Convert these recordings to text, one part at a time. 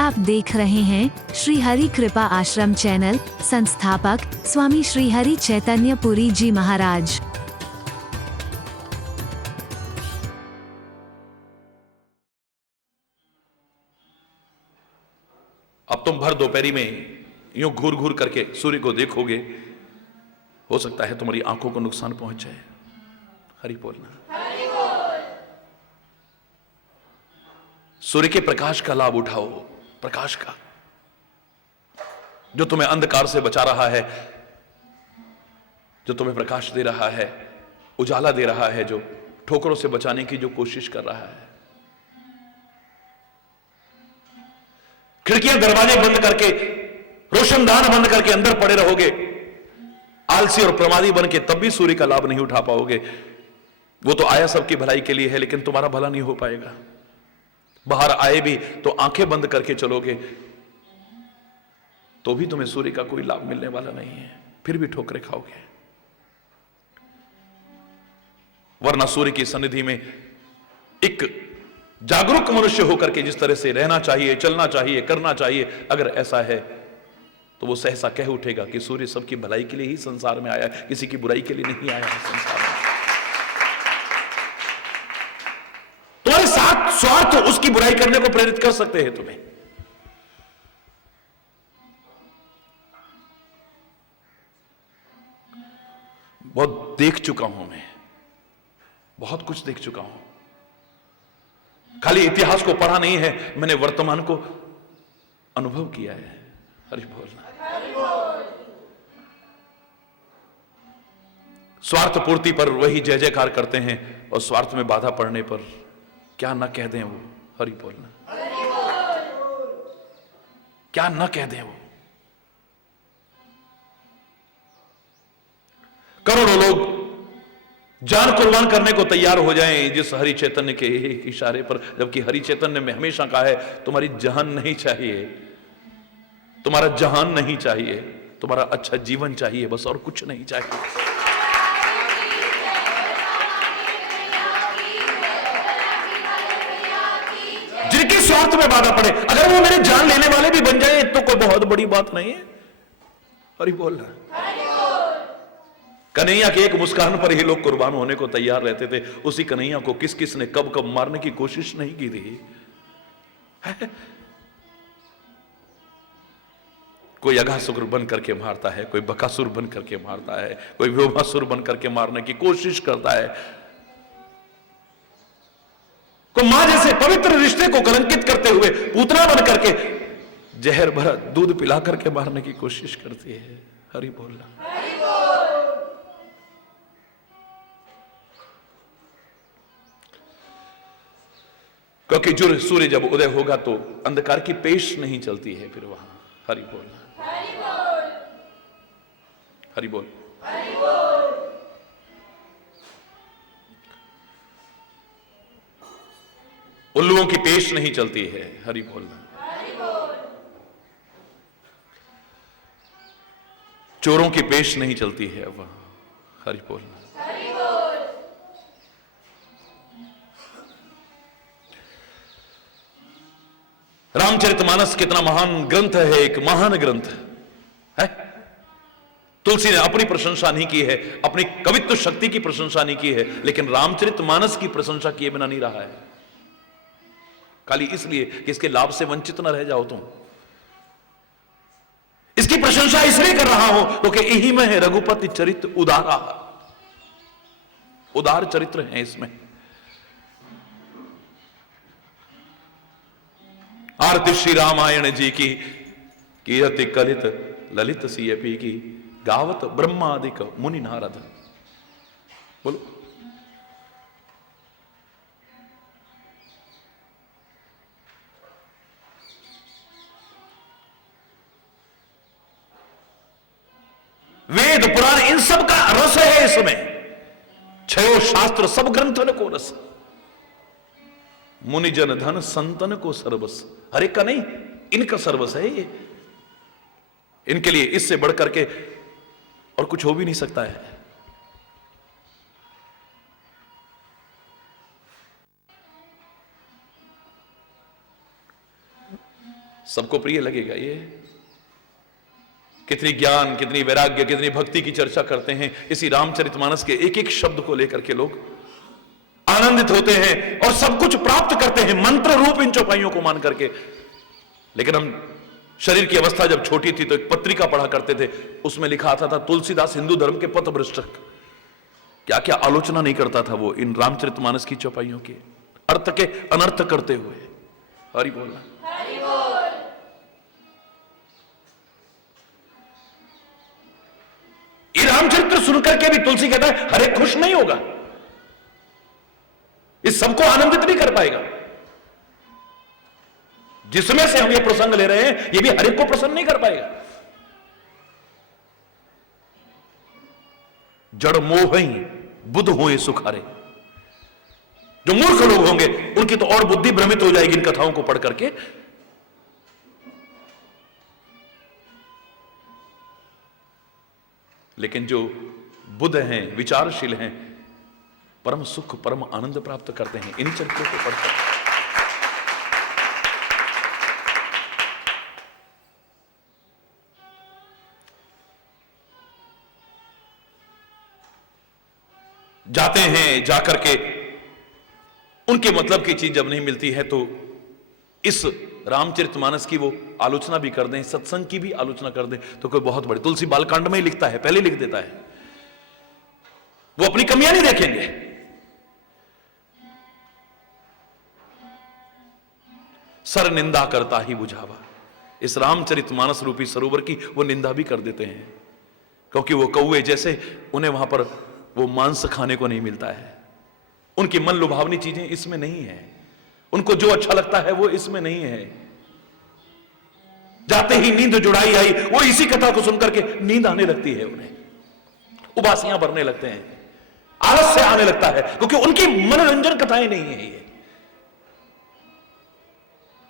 आप देख रहे हैं श्री हरि कृपा आश्रम चैनल। संस्थापक स्वामी श्री हरि चैतन्य पुरी जी महाराज। अब तुम भर दोपहरी में यूं घूर घूर करके सूर्य को देखोगे, हो सकता है तुम्हारी आंखों को नुकसान पहुंच जाए। हरि बोलना। सूर्य के प्रकाश का लाभ उठाओ, प्रकाश का जो तुम्हें अंधकार से बचा रहा है, जो तुम्हें प्रकाश दे रहा है, उजाला दे रहा है, जो ठोकरों से बचाने की जो कोशिश कर रहा है। खिड़कियां दरवाजे बंद करके, रोशनदान बंद करके अंदर पड़े रहोगे, आलसी और प्रमादी बन के, तब भी सूर्य का लाभ नहीं उठा पाओगे। वो तो आया सबकी भलाई के लिए है, लेकिन तुम्हारा भला नहीं हो पाएगा। बाहर आए भी तो आंखें बंद करके चलोगे तो भी तुम्हें सूर्य का कोई लाभ मिलने वाला नहीं है, फिर भी ठोकरें खाओगे। वरना सूर्य की सन्निधि में एक जागरूक मनुष्य होकर के जिस तरह से रहना चाहिए, चलना चाहिए, करना चाहिए, अगर ऐसा है तो वो सहसा कह उठेगा कि सूर्य सबकी भलाई के लिए ही संसार में आया, किसी की बुराई के लिए नहीं आया है संसार में। तुम्हारे साथ स्वार्थ उसकी बुराई करने को प्रेरित कर सकते हैं तुम्हें। बहुत देख चुका हूं मैं, बहुत कुछ देख चुका हूं। खाली इतिहास को पढ़ा नहीं है, मैंने वर्तमान को अनुभव किया है। हरि बोलना। स्वार्थ पूर्ति पर वही जय जयकार करते हैं और स्वार्थ में बाधा पड़ने पर क्या न कह दें वो। हरि बोलना। क्या न कह दें वो। करोड़ों लोग जान कुर्बान करने को तैयार हो जाएं जिस हरि चैतन्य के एक इशारे पर, जबकि हरि चैतन्य में हमेशा कहा है तुम्हारी जहान नहीं चाहिए, तुम्हारा जहान नहीं चाहिए, तुम्हारा अच्छा जीवन चाहिए, बस और कुछ नहीं चाहिए। जिनके स्वार्थ में बाधा पड़े, अगर वो मेरे जान लेने वाले भी बन जाए तो कोई बहुत बड़ी बात नहीं है। हरि बोल रहा। कन्हैया के एक मुस्कान पर ही लोग कुर्बान होने को तैयार रहते थे। उसी कन्हैया को किस किस ने कब कब मारने की कोशिश नहीं की थी। कोई अघासुर बन करके मारता है, कोई बकासुर बन करके मारता है, कोई व्योमासुर बन करके मारने की कोशिश करता है, कोई मां जैसे पवित्र रिश्ते को कलंकित करते हुए पूतना बन करके जहर भरा दूध पिला करके मारने की कोशिश करती है। हरि बोलना। क्योंकि जो सूर्य जब उदय होगा तो अंधकार की पेश नहीं चलती है फिर वहां। हरि बोलना। हरि बोल। उल्लुओं की पेश नहीं चलती है। हरि बोलना। चोरों की पेश नहीं चलती है वहां। हरि बोलना। रामचरितमानस कितना महान ग्रंथ है, एक महान ग्रंथ है। तुलसी ने अपनी प्रशंसा नहीं की है, अपनी कवित्व शक्ति की प्रशंसा नहीं की है, लेकिन रामचरितमानस की प्रशंसा किए बिना नहीं रहा है, खाली इसलिए कि इसके लाभ से वंचित न रह जाओ तुम। इसकी प्रशंसा इसलिए कर रहा हूं क्योंकि यही में है रघुपति चरित्र उदारा, उदार चरित्र है इसमें। आरती श्री रामायण जी की कीरति कलित ललित सीएपी की, गावत ब्रह्मादिक मुनि नारद। बोलो। वेद पुराण इन सब का रस है इसमें। छयो शास्त्र सब ग्रंथन को रस, मुनि जन धन संतन को सर्वस। हरे का नहीं, इनका सर्वस है ये। इनके लिए इससे बढ़कर के और कुछ हो भी नहीं सकता है। सबको प्रिय लगेगा ये? कितनी ज्ञान, कितनी वैराग्य, कितनी भक्ति की चर्चा करते हैं इसी रामचरितमानस के एक एक शब्द को लेकर के लोग आनंदित होते हैं और सब कुछ प्राप्त करते हैं मंत्र रूप इन चौपाइयों को मान करके। लेकिन हम शरीर की अवस्था जब छोटी थी तो एक पत्रिका पढ़ा करते थे, उसमें लिखा आता था तुलसीदास हिंदू धर्म के पथभ्रष्ट। क्या क्या आलोचना नहीं करता था वो इन रामचरितमानस की चौपाइयों के अर्थ के अनर्थ करते हुए। हरि बोलना। ये रामचरित्र सुनकर के भी तुलसी कहता है हर एक खुश नहीं होगा, इस सबको आनंदित नहीं कर पाएगा। जिसमें से हम ये प्रसंग ले रहे हैं ये भी हर एक को प्रसन्न नहीं कर पाएगा। जड़ मोह ही बुद्ध होए सुखारे। जो मूर्ख लोग होंगे उनकी तो और बुद्धि भ्रमित हो जाएगी इन कथाओं को पढ़ करके। लेकिन जो बुद्ध हैं, विचारशील हैं, परम सुख परम आनंद प्राप्त करते हैं इन चरित्रों को पढ़कर। जाते हैं, जाकर के उनके मतलब की चीज जब नहीं मिलती है तो इस रामचरितमानस की वो आलोचना भी कर दें, सत्संग की भी आलोचना कर दें तो कोई बहुत बड़ी। तुलसी बालकांड में ही लिखता है, पहले लिख देता है, वो अपनी कमियां नहीं देखेंगे। सर निंदा करता ही बुझावा। इस रामचरितमानस रूपी सरोवर की वो निंदा भी कर देते हैं, क्योंकि वो कौवे जैसे उन्हें वहां पर वो मांस खाने को नहीं मिलता है। उनकी मन लुभावनी चीजें इसमें नहीं है, उनको जो अच्छा लगता है वो इसमें नहीं है। जाते ही नींद जुड़ाई आई, वो इसी कथा को सुनकर के नींद आने लगती है, उन्हें उबासियां भरने लगते हैं, आलस्य आने लगता है, क्योंकि उनकी मनोरंजन कथाएं नहीं है। ये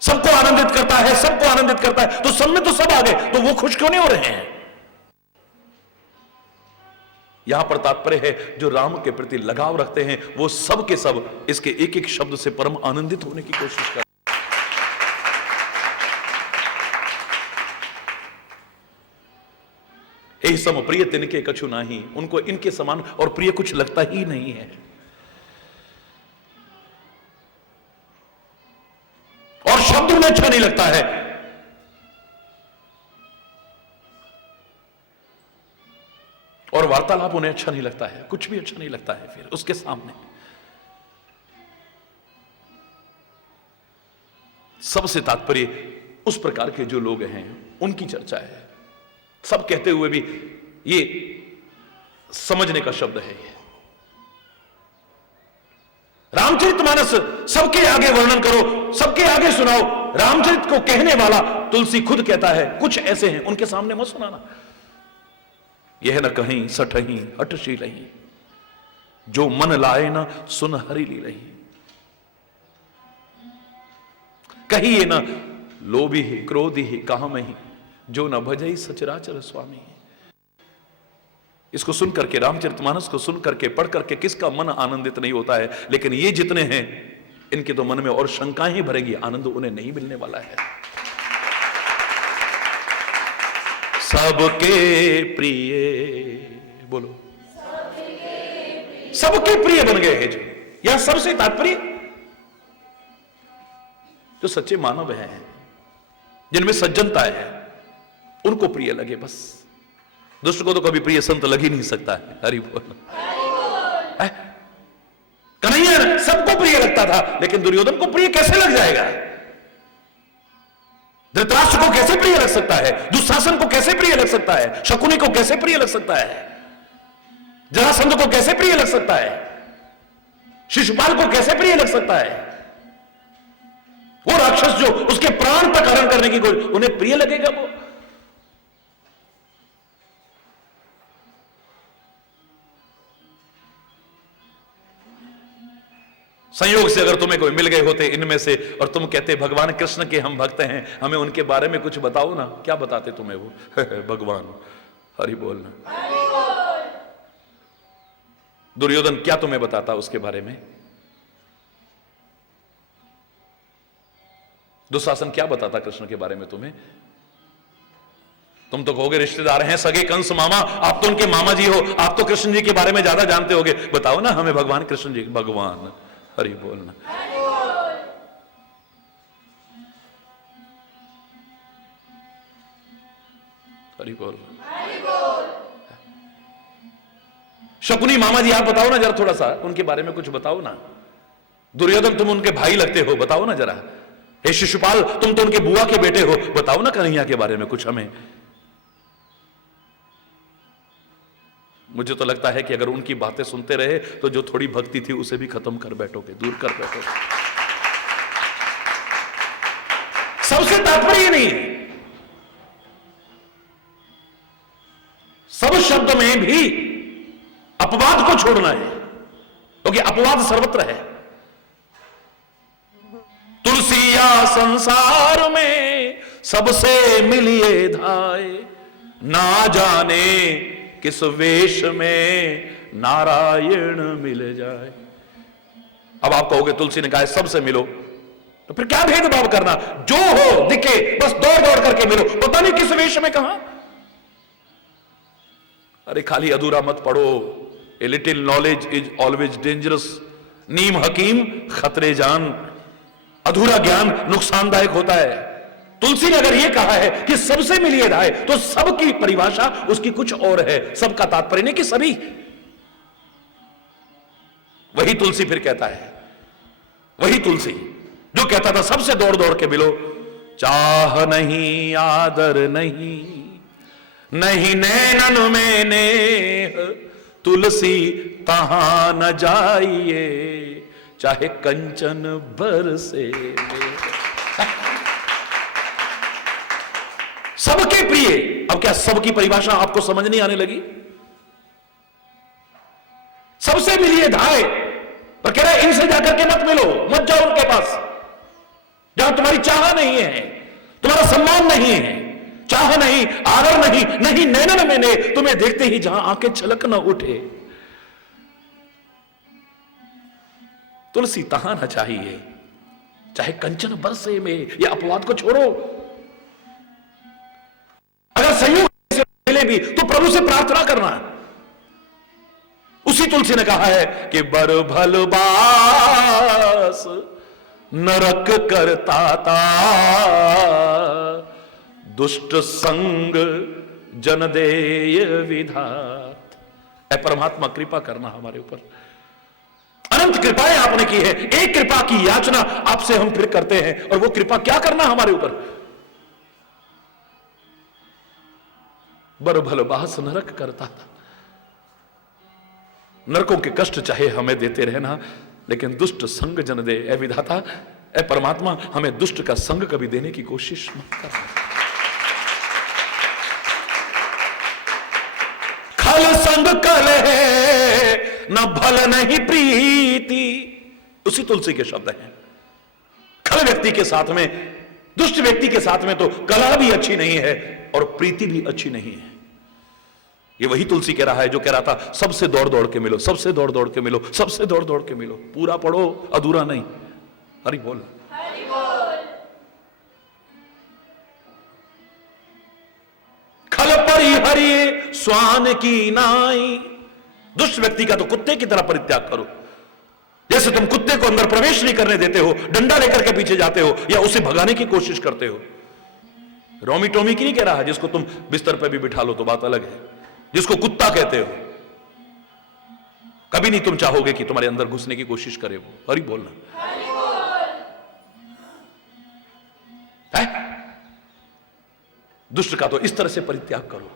सबको आनंदित करता है, सबको आनंदित करता है, तो सब में तो सब आ गए, तो वो खुश क्यों नहीं हो रहे हैं? यहां पर तात्पर्य है जो राम के प्रति लगाव रखते हैं वो सब के सब इसके एक एक शब्द से परम आनंदित होने की कोशिश करते हैं। हे सम प्रिय तिनके कछु नाही, उनको इनके समान और प्रिय कुछ लगता ही नहीं है। और शब्द उन्हें अच्छा नहीं लगता है, और वार्तालाप उन्हें अच्छा नहीं लगता है, कुछ भी अच्छा नहीं लगता है फिर उसके सामने। सबसे तात्पर्य उस प्रकार के जो लोग हैं उनकी चर्चा है। सब कहते हुए भी ये समझने का शब्द है। ये रामचरितमानस सबके आगे वर्णन करो, सबके आगे सुनाओ। रामचरित को कहने वाला तुलसी खुद कहता है कुछ ऐसे हैं उनके सामने मत सुनाना। यह न कहीं सठही हटशीलही, जो मन लाए न सुन हरि लीलही। कहिए न लोभी क्रोधी कामहि, जो न भजई सचराचर स्वामी। इसको सुन करके, रामचरितमानस को सुन करके, पढ़ करके किसका मन आनंदित नहीं होता है? लेकिन ये जितने हैं इनके तो मन में और शंकाएं ही भरेगी, आनंद उन्हें नहीं मिलने वाला है। सबके प्रिय, बोलो सबके प्रिय बन गए हैं। जो यह सबसे तात्पर्य जो सच्चे मानव हैं, जिनमें सज्जनता है, उनको प्रिय लगे बस। दुष्ट को तो कभी प्रिय संत लग ही नहीं सकता है। हरि बोल। कन्हैया सबको प्रिय लगता था, लेकिन दुर्योधन को प्रिय कैसे लग जाएगा? धृतराष्ट्र को कैसे प्रिय लग सकता है? दुशासन को कैसे प्रिय लग सकता है? शकुनी को कैसे प्रिय लग सकता है? जरासंध को कैसे प्रिय लग सकता है? शिशुपाल को कैसे प्रिय लग सकता है? वो राक्षस जो उसके प्राण तक हरण करने की कोई, उन्हें प्रिय लगेगा वो? संयोग से अगर तुम्हें कोई मिल गए होते इनमें से और तुम कहते भगवान कृष्ण के हम भक्त हैं, हमें उनके बारे में कुछ बताओ ना, क्या बताते तुम्हें वो? भगवान। हरि बोलना। दुर्योधन क्या तुम्हें बताता उसके बारे में? दुशासन क्या बताता कृष्ण के बारे में तुम्हें? तुम तो कहोगे रिश्तेदार हैं, सगे कंस मामा, आप तो उनके मामा जी हो, आप तो कृष्ण जी के बारे में ज्यादा जानते होगे। बताओ ना हमें भगवान कृष्ण जी। भगवान, हरि बोलना। हरि बोल। शकुनी मामा जी आप बताओ ना जरा, थोड़ा सा उनके बारे में कुछ बताओ ना। दुर्योधन तुम उनके भाई लगते हो, बताओ ना जरा। हे शिशुपाल तुम तो उनके बुआ के बेटे हो, बताओ ना कन्हैया के बारे में कुछ हमें। मुझे तो लगता है कि अगर उनकी बातें सुनते रहे तो जो थोड़ी भक्ति थी उसे भी खत्म कर बैठोगे, दूर कर बैठोगे। सबसे तात्पर्य नहीं है, सब शब्द में भी अपवाद को छोड़ना है, क्योंकि अपवाद सर्वत्र है। तुलसिया संसार में सबसे मिलिए धाय, ना जाने किस वेश में नारायण मिल जाए। अब आप कहोगे तुलसी ने कहा सबसे मिलो, तो फिर क्या भेदभाव करना? जो हो दिखे बस दौड़ दौड़ करके मिलो, पता नहीं किस वेश में कहां। अरे खाली अधूरा मत पढ़ो। A little knowledge is always dangerous, नीम हकीम खतरे जान। अधूरा ज्ञान नुकसानदायक होता है। तुलसी ने अगर यह कहा है कि सबसे मिलिए धाय, तो सब की परिभाषा उसकी कुछ और है। सबका तात्पर्य नहीं कि सभी। वही तुलसी फिर कहता है, वही तुलसी जो कहता था सबसे दौड़ दौड़ के मिलो। चाह नहीं आदर नहीं, नहीं नैनन में नेह, तुलसी तहां न जाइए, चाहे कंचन बरसे। सबके प्रिय। अब क्या सबकी परिभाषा आपको समझ नहीं आने लगी? सबसे मिलिए धाय, पर कह रहा है इनसे जाकर के मत मिलो, मत जाओ उनके पास जहां तुम्हारी चाह नहीं है, तुम्हारा सम्मान नहीं है, चाह नहीं, आदर नहीं, नहीं नैनन में ने, तुम्हें देखते ही जहां आंखें छलक न उठे। तुलसी तहां न चाहिए, चाहे कंचन बरसे में। यह अपवाद को छोड़ो। अगर संयोग से मिले भी तो प्रभु से प्रार्थना करना। उसी तुलसी ने कहा है कि बर भल बास नरक करता ता, दुष्ट संग जन देय विधात। ऐ परमात्मा कृपा करना हमारे ऊपर। अनंत कृपाएं आपने की है, एक कृपा की याचना आपसे हम फिर करते हैं, और वो कृपा क्या करना हमारे ऊपर? बर भल बास नरक करता था। नरकों के कष्ट चाहे हमें देते रहना, लेकिन दुष्ट संग जन दे। ऐ विधाता, ऐ परमात्मा, हमें दुष्ट का संग कभी देने की कोशिश मत कर। खल संग कल है न भल नहीं प्रीति, उसी तुलसी के शब्द हैं। खल व्यक्ति के साथ में, दुष्ट व्यक्ति के साथ में तो कला भी अच्छी नहीं है और प्रीति भी अच्छी नहीं है। ये वही तुलसी कह रहा है जो कह रहा था सबसे दौड़ दौड़ के मिलो, सबसे दौड़ दौड़ के मिलो, सबसे दौड़ दौड़ के मिलो। पूरा पढ़ो, अधूरा नहीं। हरि बोल। हरि बोल। खल परी हरि स्वान की नाई, दुष्ट व्यक्ति का तो कुत्ते की तरह परित्याग करो। जैसे तुम कुत्ते को अंदर प्रवेश नहीं करने देते हो, डंडा लेकर के पीछे जाते हो या उसे भगाने की कोशिश करते हो। रोमी टोमी की नहीं कह रहा है, जिसको तुम बिस्तर पे भी बिठा लो तो बात अलग है, जिसको कुत्ता कहते हो। कभी नहीं तुम चाहोगे कि तुम्हारे अंदर घुसने की कोशिश करे वो। हरि बोलना। हरि बोल। है? दुष्ट का तो इस तरह से परित्याग करो।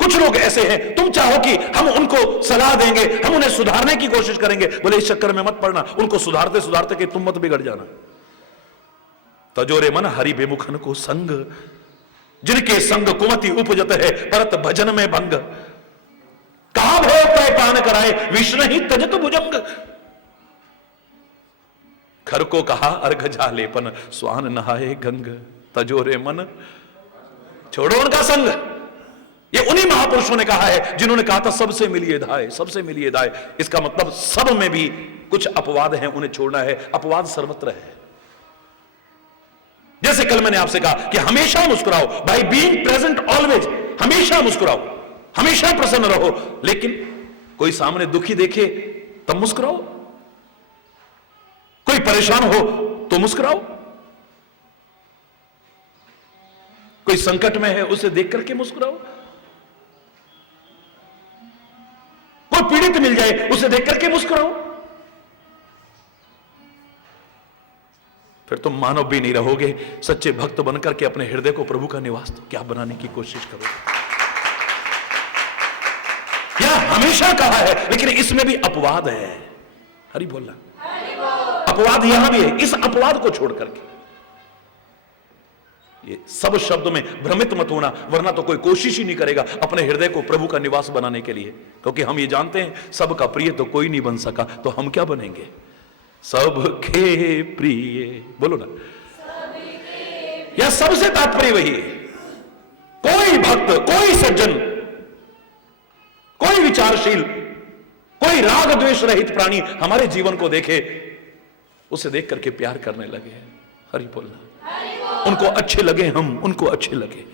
कुछ लोग ऐसे हैं, तुम चाहो कि हम उनको सलाह देंगे, हम उन्हें सुधारने की कोशिश करेंगे, बोले इस चक्कर में मत पड़ना, उनको सुधारते सुधारते कि तुम मत बिगड़ जाना। तजोरे मन हरि बेमुखन को संग, जिनके संग कुमति उपजत है, परत भजन में भंग। कहां भय तय पान कराए, विष्णु ही तजत भुजंग। खर को कहा अर्घ झालेपन, स्वान नहाए गंग। तजोरे मन, छोड़ो उनका संग। ये उन्हीं महापुरुषों ने कहा है जिन्होंने कहा था सबसे मिलिए धाय, सबसे मिलिए धाय। इसका मतलब सब में भी कुछ अपवाद हैं, उन्हें छोड़ना है। अपवाद सर्वत्र है। जैसे कल मैंने आपसे कहा कि हमेशा मुस्कुराओ, बाय बीइंग प्रेजेंट ऑलवेज, हमेशा मुस्कुराओ, हमेशा प्रसन्न रहो। लेकिन कोई सामने दुखी देखे तब मुस्कुराओ, कोई परेशान हो तो मुस्कुराओ, कोई संकट में है उसे देख करके मुस्कुराओ, कोई पीड़ित मिल जाए उसे देख करके मुस्कुराओ। फिर तुम मानव भी नहीं रहोगे, सच्चे भक्त बनकर के अपने हृदय को प्रभु का निवास तो क्या बनाने की कोशिश करो। यह हमेशा कहा है, लेकिन इसमें भी अपवाद है। हरि बोलना, अपवाद यहां भी है। इस अपवाद को छोड़ करके ये सब शब्दों में भ्रमित मत होना, वरना तो कोई कोशिश ही नहीं करेगा अपने हृदय को प्रभु का निवास बनाने के लिए। क्योंकि हम ये जानते हैं सबका प्रिय तो कोई नहीं बन सका, तो हम क्या बनेंगे? सबके प्रिय। बोलो ना, यह सबसे तात्पर्य वही है। कोई भक्त, कोई सज्जन, कोई विचारशील, कोई राग द्वेष रहित प्राणी हमारे जीवन को देखे, उसे देख करके प्यार करने लगे। हरि बोलना, उनको अच्छे लगे, हम उनको अच्छे लगे।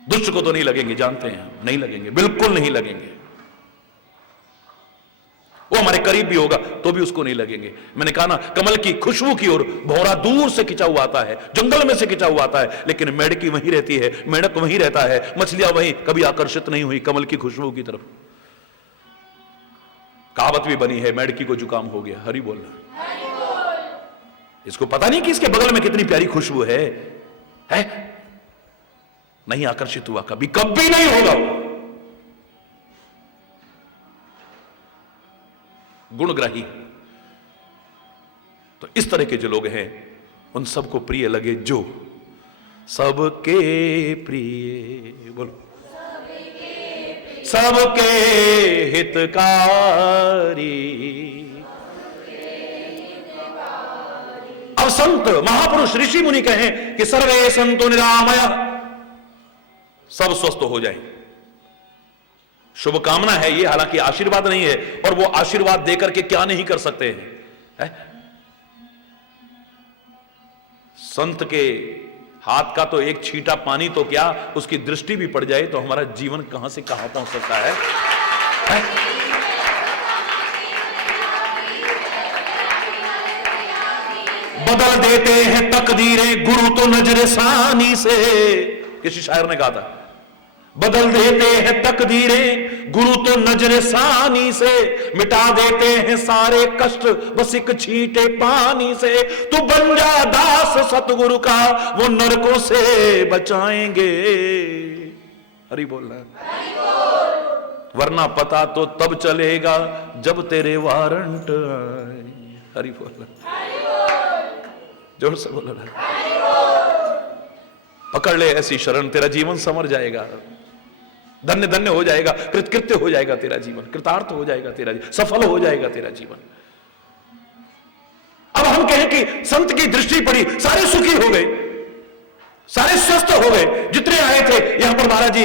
दुष्ट को तो नहीं लगेंगे, जानते हैं हम, नहीं लगेंगे, बिल्कुल नहीं लगेंगे। वो हमारे करीब भी होगा तो भी उसको नहीं लगेंगे। मैंने कहा ना, कमल की खुशबू की ओर भौरा दूर से खिंचा हुआ आता है, जंगल में से खिंचा हुआ आता है, लेकिन मेढकी वहीं रहती है, मेढक वहीं रहता है, मछलियां वहीं, कभी आकर्षित नहीं हुई कमल की खुशबू की तरफ। कहावत भी बनी है, मेढकी को जुकाम हो गया। हरि बोलना, इसको पता नहीं कि इसके बगल में कितनी प्यारी खुशबू है? नहीं आकर्षित हुआ, कभी कभी नहीं होगा। गुणग्राही। तो इस तरह के जो लोग हैं उन सबको प्रिय लगे जो सबके प्रिय। बोलो, सबके हितकारी। अब संत महापुरुष ऋषि मुनि कहें कि सर्वे संतो निरामय, सब स्वस्थ हो जाएं। शुभकामना है ये, हालांकि आशीर्वाद नहीं है, और वो आशीर्वाद देकर के क्या नहीं कर सकते हैं। संत के हाथ का तो एक छींटा पानी तो क्या, उसकी दृष्टि भी पड़ जाए तो हमारा जीवन कहां से कहां पहुंच सकता है। बदल देते हैं तकदीरें गुरु तो नजर सानी से, किसी शायर ने कहा था, बदल देते हैं तकदीरें गुरु तो नजर सानी से, मिटा देते हैं सारे कष्ट बस एक छींटे पानी से। तू बन जा दास सतगुरु का, वो नरकों से बचाएंगे। हरि बोलना, वरना पता तो तब चलेगा जब तेरे वारंट आए। हरि बोलना, जोर से बोलो ना, पकड़ ले ऐसी शरण, तेरा जीवन संवर जाएगा, धन्य धन्य हो जाएगा, कृतकृत्य हो जाएगा तेरा जीवन, कृतार्थ हो जाएगा तेरा जीवन, सफल हो जाएगा तेरा जीवन। अब हम कहें कि संत की दृष्टि पड़ी, सारे सुखी हो गए, सारे स्वस्थ हो गए। जितने आए थे यहां पर महाराज जी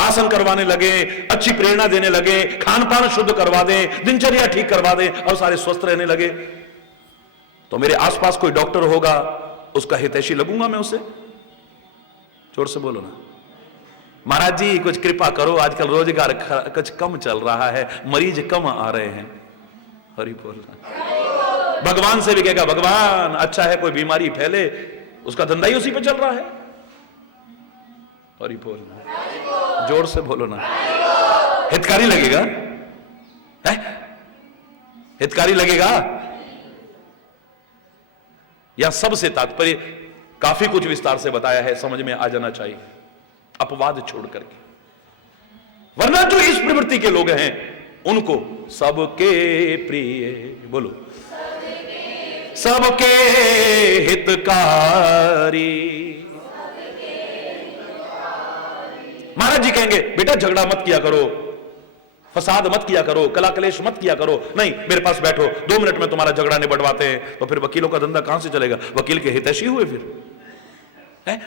आसन करवाने लगे, अच्छी प्रेरणा देने लगे, खान पान शुद्ध करवा दें, दिनचर्या ठीक करवा दें, और सारे स्वस्थ रहने लगे। तो मेरे आसपास कोई डॉक्टर होगा, उसका हितैषी लगूंगा मैं उसे? जोर से बोलो ना, महाराज जी कुछ कृपा करो, आजकल रोजगार कुछ कम चल रहा है, मरीज कम आ रहे हैं। हरि बोलना, भगवान से भी कहेगा, भगवान अच्छा है कोई बीमारी फैले, उसका धंधा ही उसी पे चल रहा है। हरि बोलना, जोर से बोलो ना, हितकारी लगेगा है? हितकारी लगेगा? या सबसे तात्पर्य काफी कुछ विस्तार से बताया है, समझ में आ जाना चाहिए, अपवाद छोड़ करके। वरना जो इस प्रवृत्ति के लोग हैं उनको सबके प्रिय, बोलो, सबके हितकारी। महाराज जी कहेंगे, बेटा झगड़ा मत किया करो, फसाद मत किया करो, कला कलेश मत किया करो। नहीं, मेरे पास बैठो, 2 मिनट में तुम्हारा झगड़ा निबटवाते हैं। तो फिर वकीलों का धंधा कहां से चलेगा? वकील के हितैषी हुए फिर है?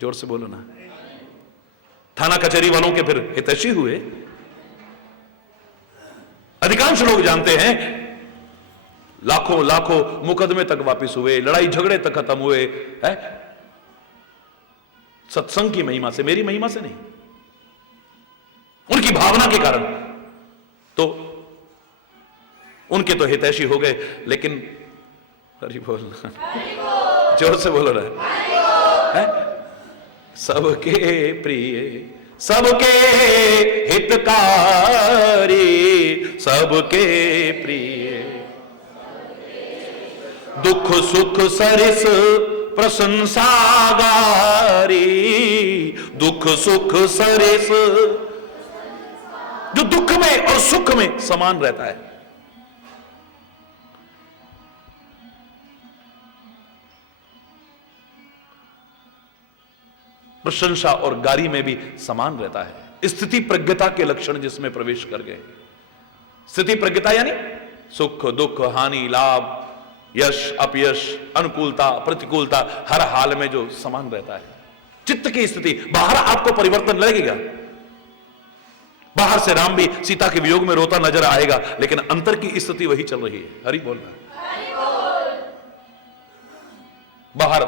जोर से बोलो ना, थाना कचहरी वालों के फिर हितैषी हुए। अधिकांश लोग जानते हैं, लाखों लाखों मुकदमे तक वापस हुए, लड़ाई झगड़े तक खत्म हुए है सत्संग की महिमा से, मेरी महिमा से नहीं, उनकी भावना के कारण। तो उनके तो हितैषी हो गए, लेकिन हरि बोल, जोर से बोलो ना, है सबके प्रिय, सबके हितकारी, सबके प्रिय, दुख सुख सरिस प्रशंसागारी, दुख सुख सरिस, जो दुख में और सुख में समान रहता है। प्रशंसा और गारी में भी समान रहता है। स्थिति प्रज्ञता के लक्षण जिसमें प्रवेश कर गए। स्थिति प्रज्ञता यानी सुख दुख हानि लाभ यश अपयश अनुकूलता प्रतिकूलता हर हाल में जो समान रहता है। चित्त की स्थिति, बाहर आपको परिवर्तन लगेगा, बाहर से राम भी सीता के वियोग में रोता नजर आएगा, लेकिन अंतर की स्थिति वही चल रही है। हरि बोलना। बाहर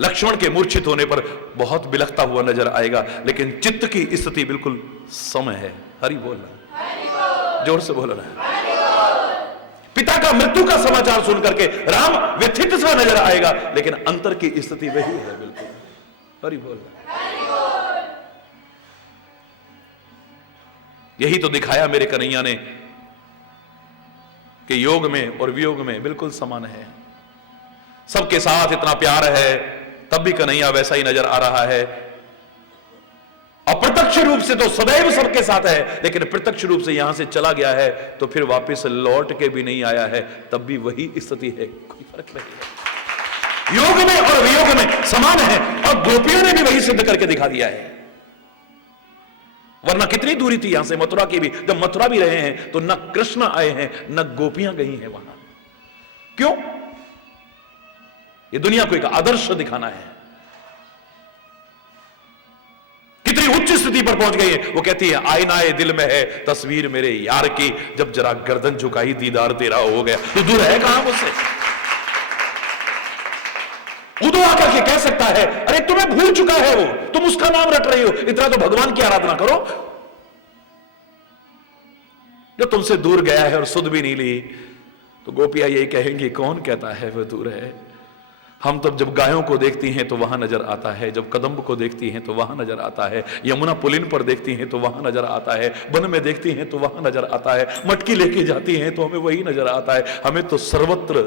लक्ष्मण के मूर्छित होने पर बहुत बिलखता हुआ नजर आएगा, लेकिन चित्त की स्थिति बिल्कुल समय है। हरि बोलना, जोर से बोलना। पिता का मृत्यु का समाचार सुनकर के राम व्यथित सा नजर आएगा, लेकिन अंतर की स्थिति वही है बिल्कुल। हरि बोलना। यही तो दिखाया मेरे कन्हैया ने कि योग में और वियोग में बिल्कुल समान है। सबके साथ इतना प्यार है, तब भी कन्हैया वैसा ही नजर आ रहा है। अप्रत्यक्ष रूप से तो सदैव सबके साथ है, लेकिन प्रत्यक्ष रूप से यहां से चला गया है तो फिर वापस लौट के भी नहीं आया है, तब भी वही स्थिति है, कोई फर्क नहीं है। योग में और वियोग में समान है, और गोपियों ने भी वही सिद्ध करके दिखा दिया है। वरना कितनी दूरी थी यहां से मथुरा की भी। जब मथुरा भी रहे हैं तो न कृष्ण आए हैं न गोपियां गई हैं वहां। क्यों? ये दुनिया को एक आदर्श दिखाना है। कितनी उच्च स्थिति पर पहुंच गई है। वो कहती है आईनाए दिल में है तस्वीर मेरे यार की, जब जरा गर्दन झुकाई दीदार तेरा हो गया। तो दूर है कहां मुझसे? उदो आकर के कह सकता है अरे तुम्हें भूल चुका है वो, तुम उसका नाम रट रही हो, इतना तो भगवान की आराधना करो। जो तुमसे दूर गया है और सुध भी नहीं ली, तो गोपियां यही कहेंगी कौन कहता है वह दूर है। हम तब जब गायों को देखती हैं तो वहां नजर आता है, जब कदम्ब को देखती हैं तो वहां नजर आता है, यमुना पुलिन पर देखती हैं तो वहां नजर आता है, वन में देखती हैं तो वहां नजर आता है, मटकी लेके जाती हैं तो हमें वही नजर आता है। हमें तो सर्वत्र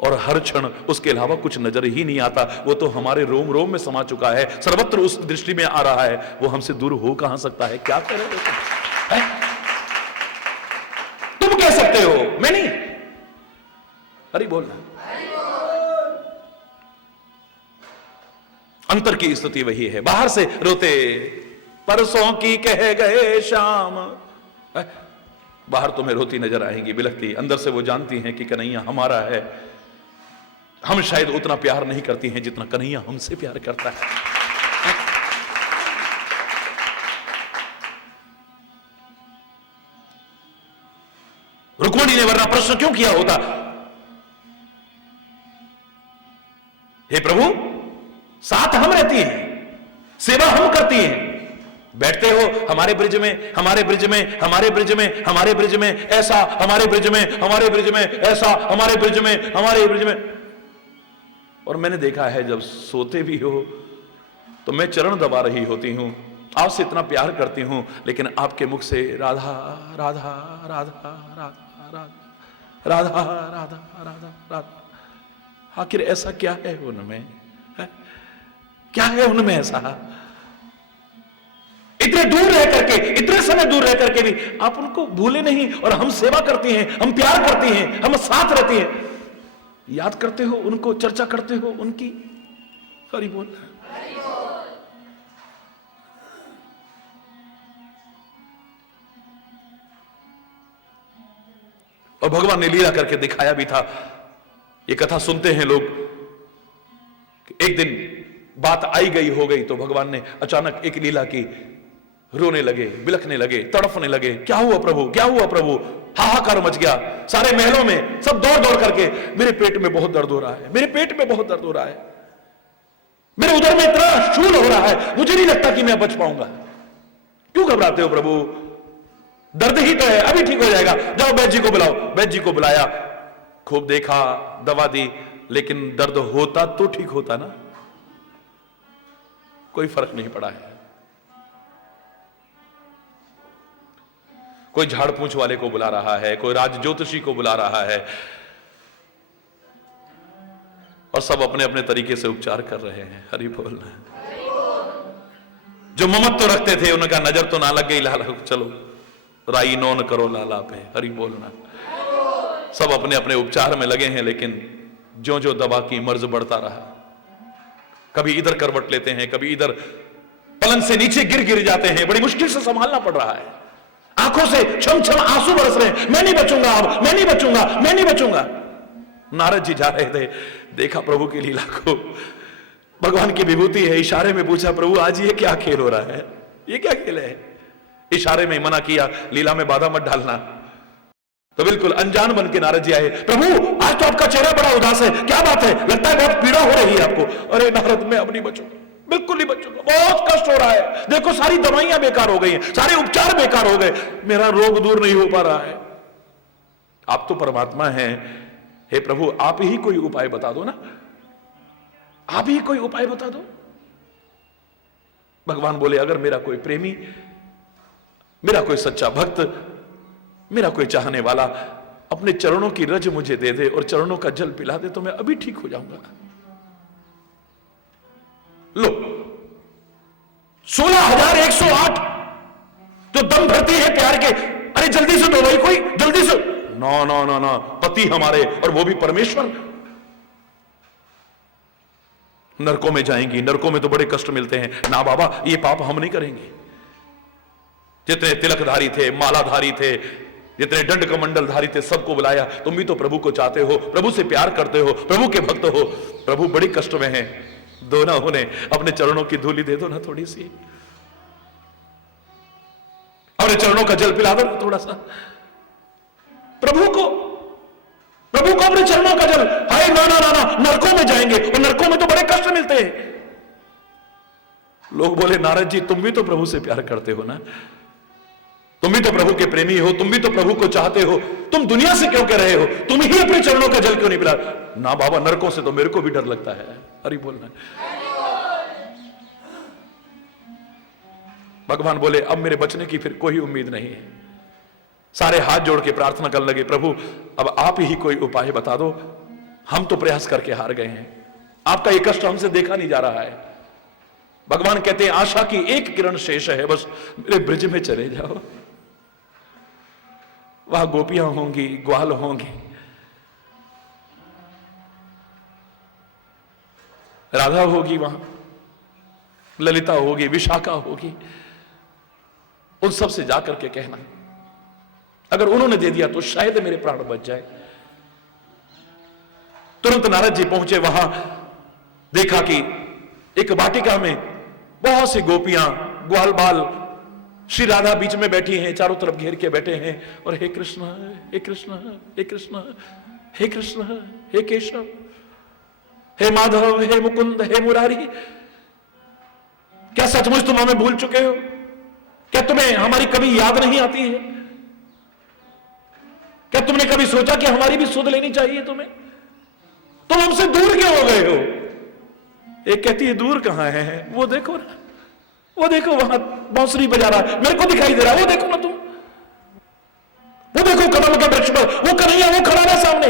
और हर क्षण उसके अलावा कुछ नजर ही नहीं आता। वो तो हमारे रोम रोम में समा चुका है, सर्वत्र उस दृष्टि में आ रहा है। वो हमसे दूर हो कहां सकता है? क्या कह रहे हो तुम कह सकते हो, मैं नहीं। अरे बोलना। अंतर की स्थिति वही है। बाहर से रोते परसों की कह गए शाम, बाहर तुम्हें रोती नजर आएंगी बिलखती, अंदर से वो जानती हैं कि कन्हैया हमारा है। हम शायद उतना प्यार नहीं करती हैं जितना कन्हैया हमसे प्यार करता है। रुक्मिणी ने वरना प्रश्न क्यों किया होता, हे प्रभु साथ हम रहती हैं, सेवा हम करती हैं, बैठते हो हमारे ब्रिज में, हमारे ब्रिज में, हमारे ब्रिज में, हमारे ब्रिज में ऐसा, हमारे ब्रिज में, हमारे ब्रिज में ऐसा, हमारे ब्रिज में, हमारे ब्रिज में। और मैंने देखा है जब सोते भी हो तो मैं चरण दबा रही होती हूं, आपसे इतना प्यार करती हूं, लेकिन आपके मुख से राधा राधा राधा राधा राधा राधा राधा राधा राधा। आखिर ऐसा क्या है उनमें? क्या है उनमें ऐसा? इतने दूर रह करके, इतने समय दूर रह करके भी आप उनको भूले नहीं, और हम सेवा करती हैं, हम प्यार करती हैं, हम साथ रहती हैं, याद करते हो उनको, चर्चा करते हो उनकी। हरि बोल। और भगवान ने लीला करके दिखाया भी था। ये कथा सुनते हैं लोग कि एक दिन बात आई गई हो गई तो भगवान ने अचानक एक लीला की रोने लगे, बिलखने लगे, तड़फने लगे, क्या हुआ प्रभु, क्या हुआ प्रभु। हाहाकार मच गया सारे महलों में, सब दौड़ दौड़ करके, मेरे पेट में बहुत दर्द हो रहा है, मेरे पेट में बहुत दर्द हो रहा है, मेरे उदर में इतना शूल हो रहा है, मुझे नहीं लगता कि मैं बच पाऊंगा। क्यों घबराते हो प्रभु, दर्द ही तो है, अभी ठीक हो जाएगा, जाओ वैद्य जी को बुलाओ। वैद्य जी को बुलाया, खूब देखा, दवा दी, लेकिन दर्द होता तो ठीक होता ना, कोई फर्क नहीं पड़ा है। कोई झाड़ पूंछ वाले को बुला रहा है, कोई राज ज्योतिषी को बुला रहा है, और सब अपने अपने तरीके से उपचार कर रहे हैं। हरि बोलना। जो ममत्व तो रखते थे उनका नजर तो ना लग गई, लाला चलो राई नौन करो लाला पे। हरि बोलना। सब अपने अपने उपचार में लगे हैं, लेकिन जो जो दवा की मर्ज बढ़ता रहा। कभी इधर करवट लेते हैं, कभी इधर, पलंग से नीचे गिर गिर जाते हैं, बड़ी मुश्किल से संभालना पड़ रहा है, आंखों से छम छम आंसू बरस रहे हैं, मैं नहीं बचूंगा अब, मैं नहीं बचूंगा, मैं नहीं बचूंगा। नारद जी जा रहे थे, देखा प्रभु की लीला को, भगवान की विभूति है, इशारे में पूछा प्रभु आज ये क्या खेल हो रहा है, ये क्या खेल है। इशारे में मना किया, लीला में बाधा मत डालना। तो बिल्कुल अनजान बन के नारद जी आए, प्रभु आज तो आपका चेहरा बड़ा उदास है, क्या बात है, लगता है बहुत पीड़ा हो रही है आपको। अरे नारद मैं अब नहीं बचूंगा, बिल्कुल नहीं बचूंगा, बहुत कष्ट हो रहा है, देखो सारी दवाइयां बेकार हो गई हैं, सारे उपचार बेकार हो गए, मेरा रोग दूर नहीं हो पा रहा है। आप तो परमात्मा हैं, हे प्रभु आप ही कोई उपाय बता दो ना, आप ही कोई उपाय बता दो। भगवान बोले अगर मेरा कोई प्रेमी, मेरा कोई सच्चा भक्त, मेरा कोई चाहने वाला अपने चरणों की रज मुझे दे दे और चरणों का जल पिला दे तो मैं अभी ठीक हो जाऊंगा। लो 16,108 जो दम भरती है प्यार के, अरे जल्दी से दो भाई, कोई जल्दी से। नो नो नो नो, पति हमारे, और वो भी परमेश्वर, नरकों में जाएंगी, नरकों में तो बड़े कष्ट मिलते हैं। ना बाबा ये पाप हम नहीं करेंगे। जितने तिलकधारी थे, मालाधारी थे, जितने दंड कमंडलधारी थे, सबको बुलाया, तुम भी तो प्रभु को चाहते हो, प्रभु से प्यार करते हो, प्रभु के भक्त हो, प्रभु बड़ी कष्ट में हैं, दो ना उन्हें अपने चरणों की धूली दे दो ना थोड़ी सी, अपने चरणों का जल पिला दो ना थोड़ा सा प्रभु को अपने चरणों का जल। हाय ना ना ना ना, नरकों में जाएंगे, और नरकों में तो बड़े कष्ट मिलते हैं। लोग बोले नारद जी तुम भी तो प्रभु से प्यार करते हो ना, तुम भी तो प्रभु के प्रेमी हो, तुम भी तो प्रभु को चाहते हो, तुम दुनिया से क्यों कह रहे हो, तुम ही अपने चरणों का जल क्यों नहीं पिला। ना बाबा नरकों से तो मेरे को भी डर लगता है। हरि बोलना। भगवान बोले अब मेरे बचने की फिर कोई उम्मीद नहीं है। सारे हाथ जोड़ के प्रार्थना करने लगे, प्रभु अब आप ही कोई उपाय बता दो, हम तो प्रयास करके हार गए हैं, आपका ये कष्ट हमसे देखा नहीं जा रहा है। भगवान कहते हैं आशा की एक किरण शेष है, बस मेरे ब्रिज में चले जाओ, वहां गोपियां होंगी, ग्वाल होंगे, राधा होगी, वहां ललिता होगी, विशाखा होगी, उन सब से जाकर के कहना, अगर उन्होंने दे दिया तो शायद मेरे प्राण बच जाए। तुरंत नारद जी पहुंचे, वहां देखा कि एक वाटिका में बहुत सी गोपियां, ग्वाल बाल, श्री राधा बीच में बैठी हैं, चारों तरफ घेर के बैठे हैं, और हे कृष्ण हे कृष्ण हे कृष्ण हे कृष्ण हे केशव हे माधव हे मुकुंद हे मुरारी, क्या सचमुच तुम हमें भूल चुके हो? क्या तुम्हें हमारी कभी याद नहीं आती है? क्या तुमने कभी सोचा कि हमारी भी सुध लेनी चाहिए तुम्हें? तुम हमसे दूर क्यों हो गए हो? एक कहती है दूर कहां है, वो देखो ना, वो देखो वहां बांसुरी बजा रहा है, मेरे को दिखाई दे रहा है, वो देखो ना तुम, वो देखो कमल के वृक्ष पर वो कन्हैया वो खड़ा है सामने,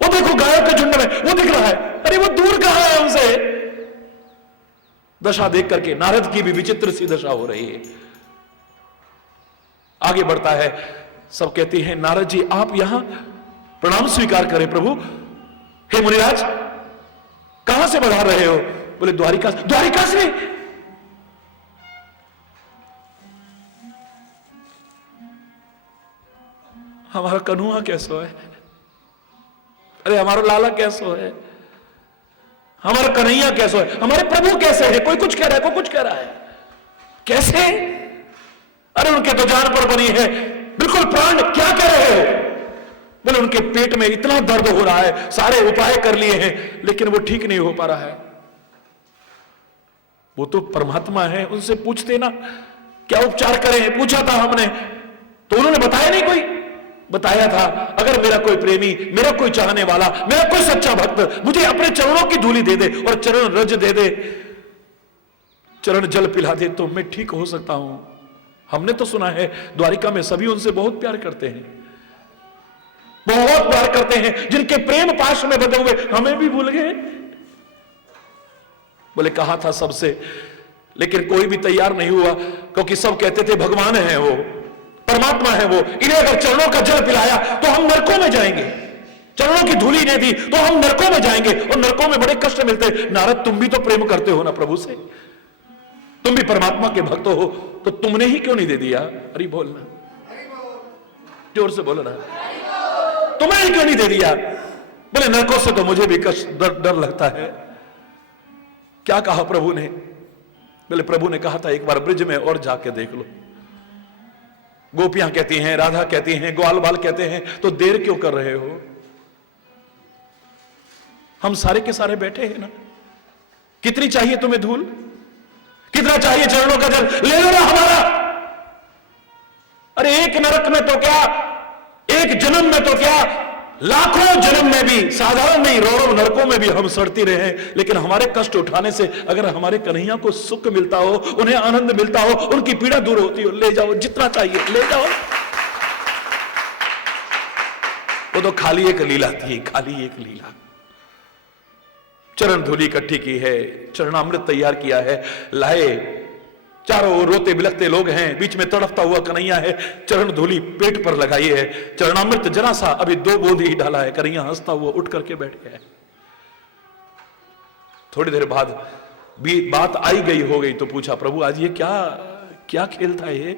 वो देखो गायों के झुंड में वो दिख रहा है, अरे वो दूर कहां है हमसे? दशा देख करके नारद की भी विचित्र सी दशा हो रही है। आगे बढ़ता है, सब कहती हैं नारद जी आप यहां, प्रणाम स्वीकार करें प्रभु। हे मुनिराज कहां से बढ़ा रहे हो? बोले द्वारिका। द्वारिका से? हमारा कन्हुआ कैसो है? अरे हमारा लाला कैसो है? हमारा कन्हैया कैसो है? हमारे प्रभु कैसे है? कोई कुछ कह रहा है, कोई कुछ कह रहा है, कैसे? अरे उनके तो जान पर बनी है, बिल्कुल प्राण, क्या कह रहे हो? बोले उनके पेट में इतना दर्द हो रहा है, सारे उपाय कर लिए हैं, लेकिन वो ठीक नहीं हो पा रहा है। वो तो परमात्मा है, उनसे पूछते ना क्या उपचार करें। पूछा था हमने तो उन्होंने बताया नहीं, कोई बताया था अगर मेरा कोई प्रेमी, मेरा कोई चाहने वाला, मेरा कोई सच्चा भक्त मुझे अपने चरणों की धूली दे दे और चरण रज दे दे, चरण जल पिला दे, तो मैं ठीक हो सकता हूं। हमने तो सुना है द्वारिका में सभी उनसे बहुत प्यार करते हैं, बहुत प्यार करते हैं, जिनके प्रेम पाश में बंधे हुए हमें भी भूल गए। बोले कहा था सबसे, लेकिन कोई भी तैयार नहीं हुआ, क्योंकि सब कहते थे भगवान है वो, परमात्मा है वो, इन्हें अगर चरणों का जल पिलाया तो हम नरकों में जाएंगे, चरणों की धूली नहीं दी तो हम नरकों में जाएंगे और नरकों में बड़े कष्ट मिलते। नारद तुम भी तो प्रेम करते हो ना प्रभु से, तुम भी परमात्मा के भक्त हो, तो तुमने ही क्यों नहीं दे दिया? अरे बोलना, जोर से बोलो ना, तुम्हें ही क्यों नहीं दे दिया? बोले नरकों से तो मुझे भी कष्ट, डर लगता है। क्या कहा प्रभु ने? बोले प्रभु ने कहा था एक बार ब्रिज में और जाके देख लो। गोपियां कहती हैं, राधा कहती हैं, ग्वाल बाल कहते हैं, तो देर क्यों कर रहे हो? हम सारे के सारे बैठे हैं ना। कितनी चाहिए तुम्हें धूल, कितना चाहिए चरणों का जल? ले लो ना हमारा। अरे एक नरक में तो क्या, एक जन्म में तो क्या, लाखों जन्म में भी, साधारण नहीं रौरव नरकों में भी हम सड़ती रहे, लेकिन हमारे कष्ट उठाने से अगर हमारे कन्हैया को सुख मिलता हो, उन्हें आनंद मिलता हो, उनकी पीड़ा दूर होती हो, ले जाओ जितना चाहिए ले जाओ। वो तो खाली एक लीला थी, खाली एक लीला। चरण धूली इकट्ठी की है, चरणामृत तैयार किया है, लाए, चारों ओर रोते बिलखते लोग हैं, बीच में तड़पता हुआ कन्हैया है, चरण धूली पेट पर लगाई है, चरणामृत जरा सा अभी 2 बूंद ही डाला है, कन्हैया हंसता हुआ उठ करके बैठ गया है। थोड़ी देर बाद बात आई गई हो गई तो पूछा प्रभु आज ये क्या क्या खेल था ये?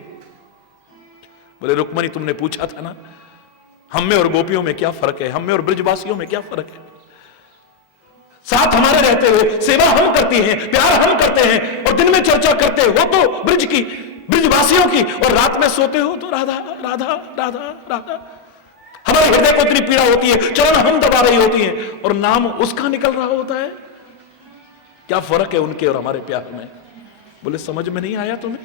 बोले रुक्मणी तुमने पूछा था ना, हम में और गोपियों में क्या फर्क है, हम में और ब्रजवासियों में क्या फर्क है? साथ हमारे रहते हो, सेवा हम करती हैं, प्यार हम करते हैं, और दिन में चर्चा करते हो तो ब्रज की, ब्रजवासियों की, और रात में सोते हो तो राधा राधा राधा राधा। हमारे हृदय को इतनी पीड़ा होती है, चरण हम दबा रही होती हैं और नाम उसका निकल रहा होता है। क्या फर्क है उनके और हमारे प्यार में? बोले समझ में नहीं आया तुम्हें?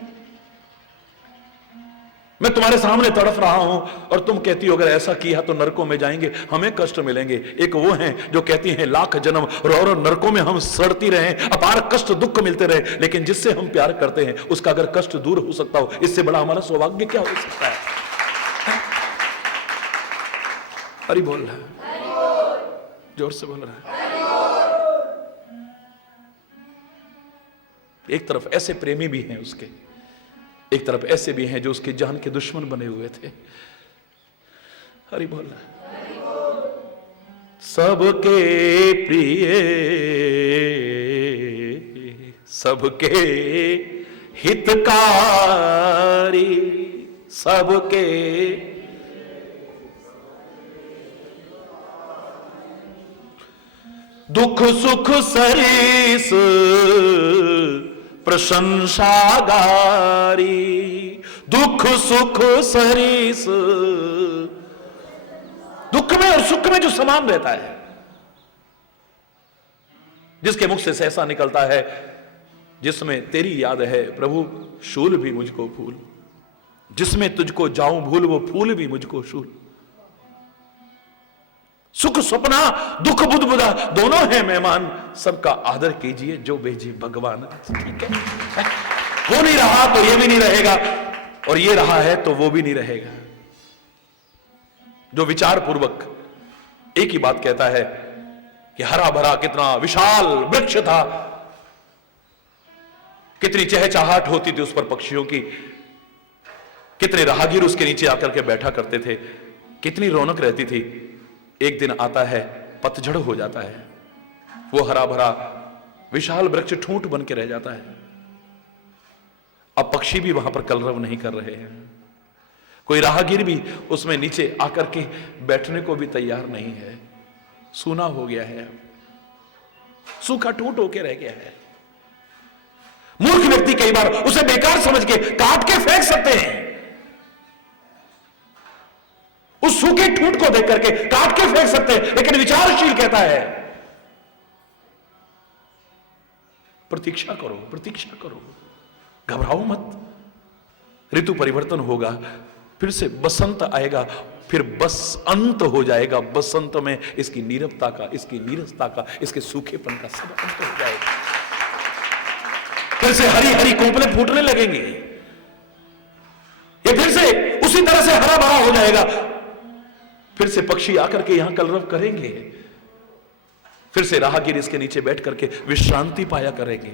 मैं तुम्हारे सामने तड़फ रहा हूं और तुम कहती हो अगर ऐसा किया तो नरकों में जाएंगे, हमें कष्ट मिलेंगे। एक वो हैं जो कहती हैं लाख जन्म और नरकों में हम सड़ती रहे, अपार कष्ट दुख मिलते रहे, लेकिन जिससे हम प्यार करते हैं उसका अगर कष्ट दूर हो सकता हो, इससे बड़ा हमारा सौभाग्य क्या हो सकता है? अरे बोल रहा है, जोर से बोल रहा है। एक तरफ ऐसे प्रेमी भी हैं उसके, एक तरफ ऐसे भी हैं जो उसके जान के दुश्मन बने हुए थे। हरि बोल, सबके प्रिय, सबके हितकारी, सबके दुख सुख सरीस प्रशंसागारी, दुख सुख सरीस, दुख में और सुख में जो समान रहता है, जिसके मुख से सहसा निकलता है, जिसमें तेरी याद है प्रभु शूल भी मुझको फूल, जिसमें तुझको जाऊं भूल वो फूल भी मुझको शूल। सुख सपना दुख बुदबुदा दोनों है मेहमान, सबका आदर कीजिए जो भेजी भगवान। ठीक है, वो नहीं रहा तो ये भी नहीं रहेगा, और ये रहा है तो वो भी नहीं रहेगा। जो विचार पूर्वक एक ही बात कहता है कि हरा भरा कितना विशाल वृक्ष था, कितनी चहचहाहट होती थी उस पर पक्षियों की, कितने राहगीर उसके नीचे आकर के बैठा करते थे, कितनी रौनक रहती थी। एक दिन आता है पतझड़ हो जाता है, वो हरा भरा विशाल वृक्ष ठूंठ बन के रह जाता है। अब पक्षी भी वहां पर कलरव नहीं कर रहे हैं, कोई राहगीर भी उसमें नीचे आकर के बैठने को भी तैयार नहीं है, सूना हो गया है, सूखा ठूंठ होके रह गया है। मूर्ख व्यक्ति कई बार उसे बेकार समझ के काट के फेंक सकते हैं, उस सूखे ठूंठ को देख करके काट के फेंक सकते हैं, लेकिन विचारशील कहता है प्रतीक्षा करो, प्रतीक्षा करो, घबराओ मत। ऋतु परिवर्तन होगा, फिर से बसंत आएगा, फिर बस अंत हो जाएगा। बसंत में इसकी नीरवता का, इसकी नीरसता का, इसके सूखेपन का सब अंत हो जाएगा। फिर से हरी हरी कोंपलें फूटने लगेंगे, ये फिर से उसी तरह से हरा भरा हो जाएगा। फिर से पक्षी आकर के यहां कलरव करेंगे, फिर से राहगीर इसके नीचे बैठ करके विश्रांति पाया करेंगे।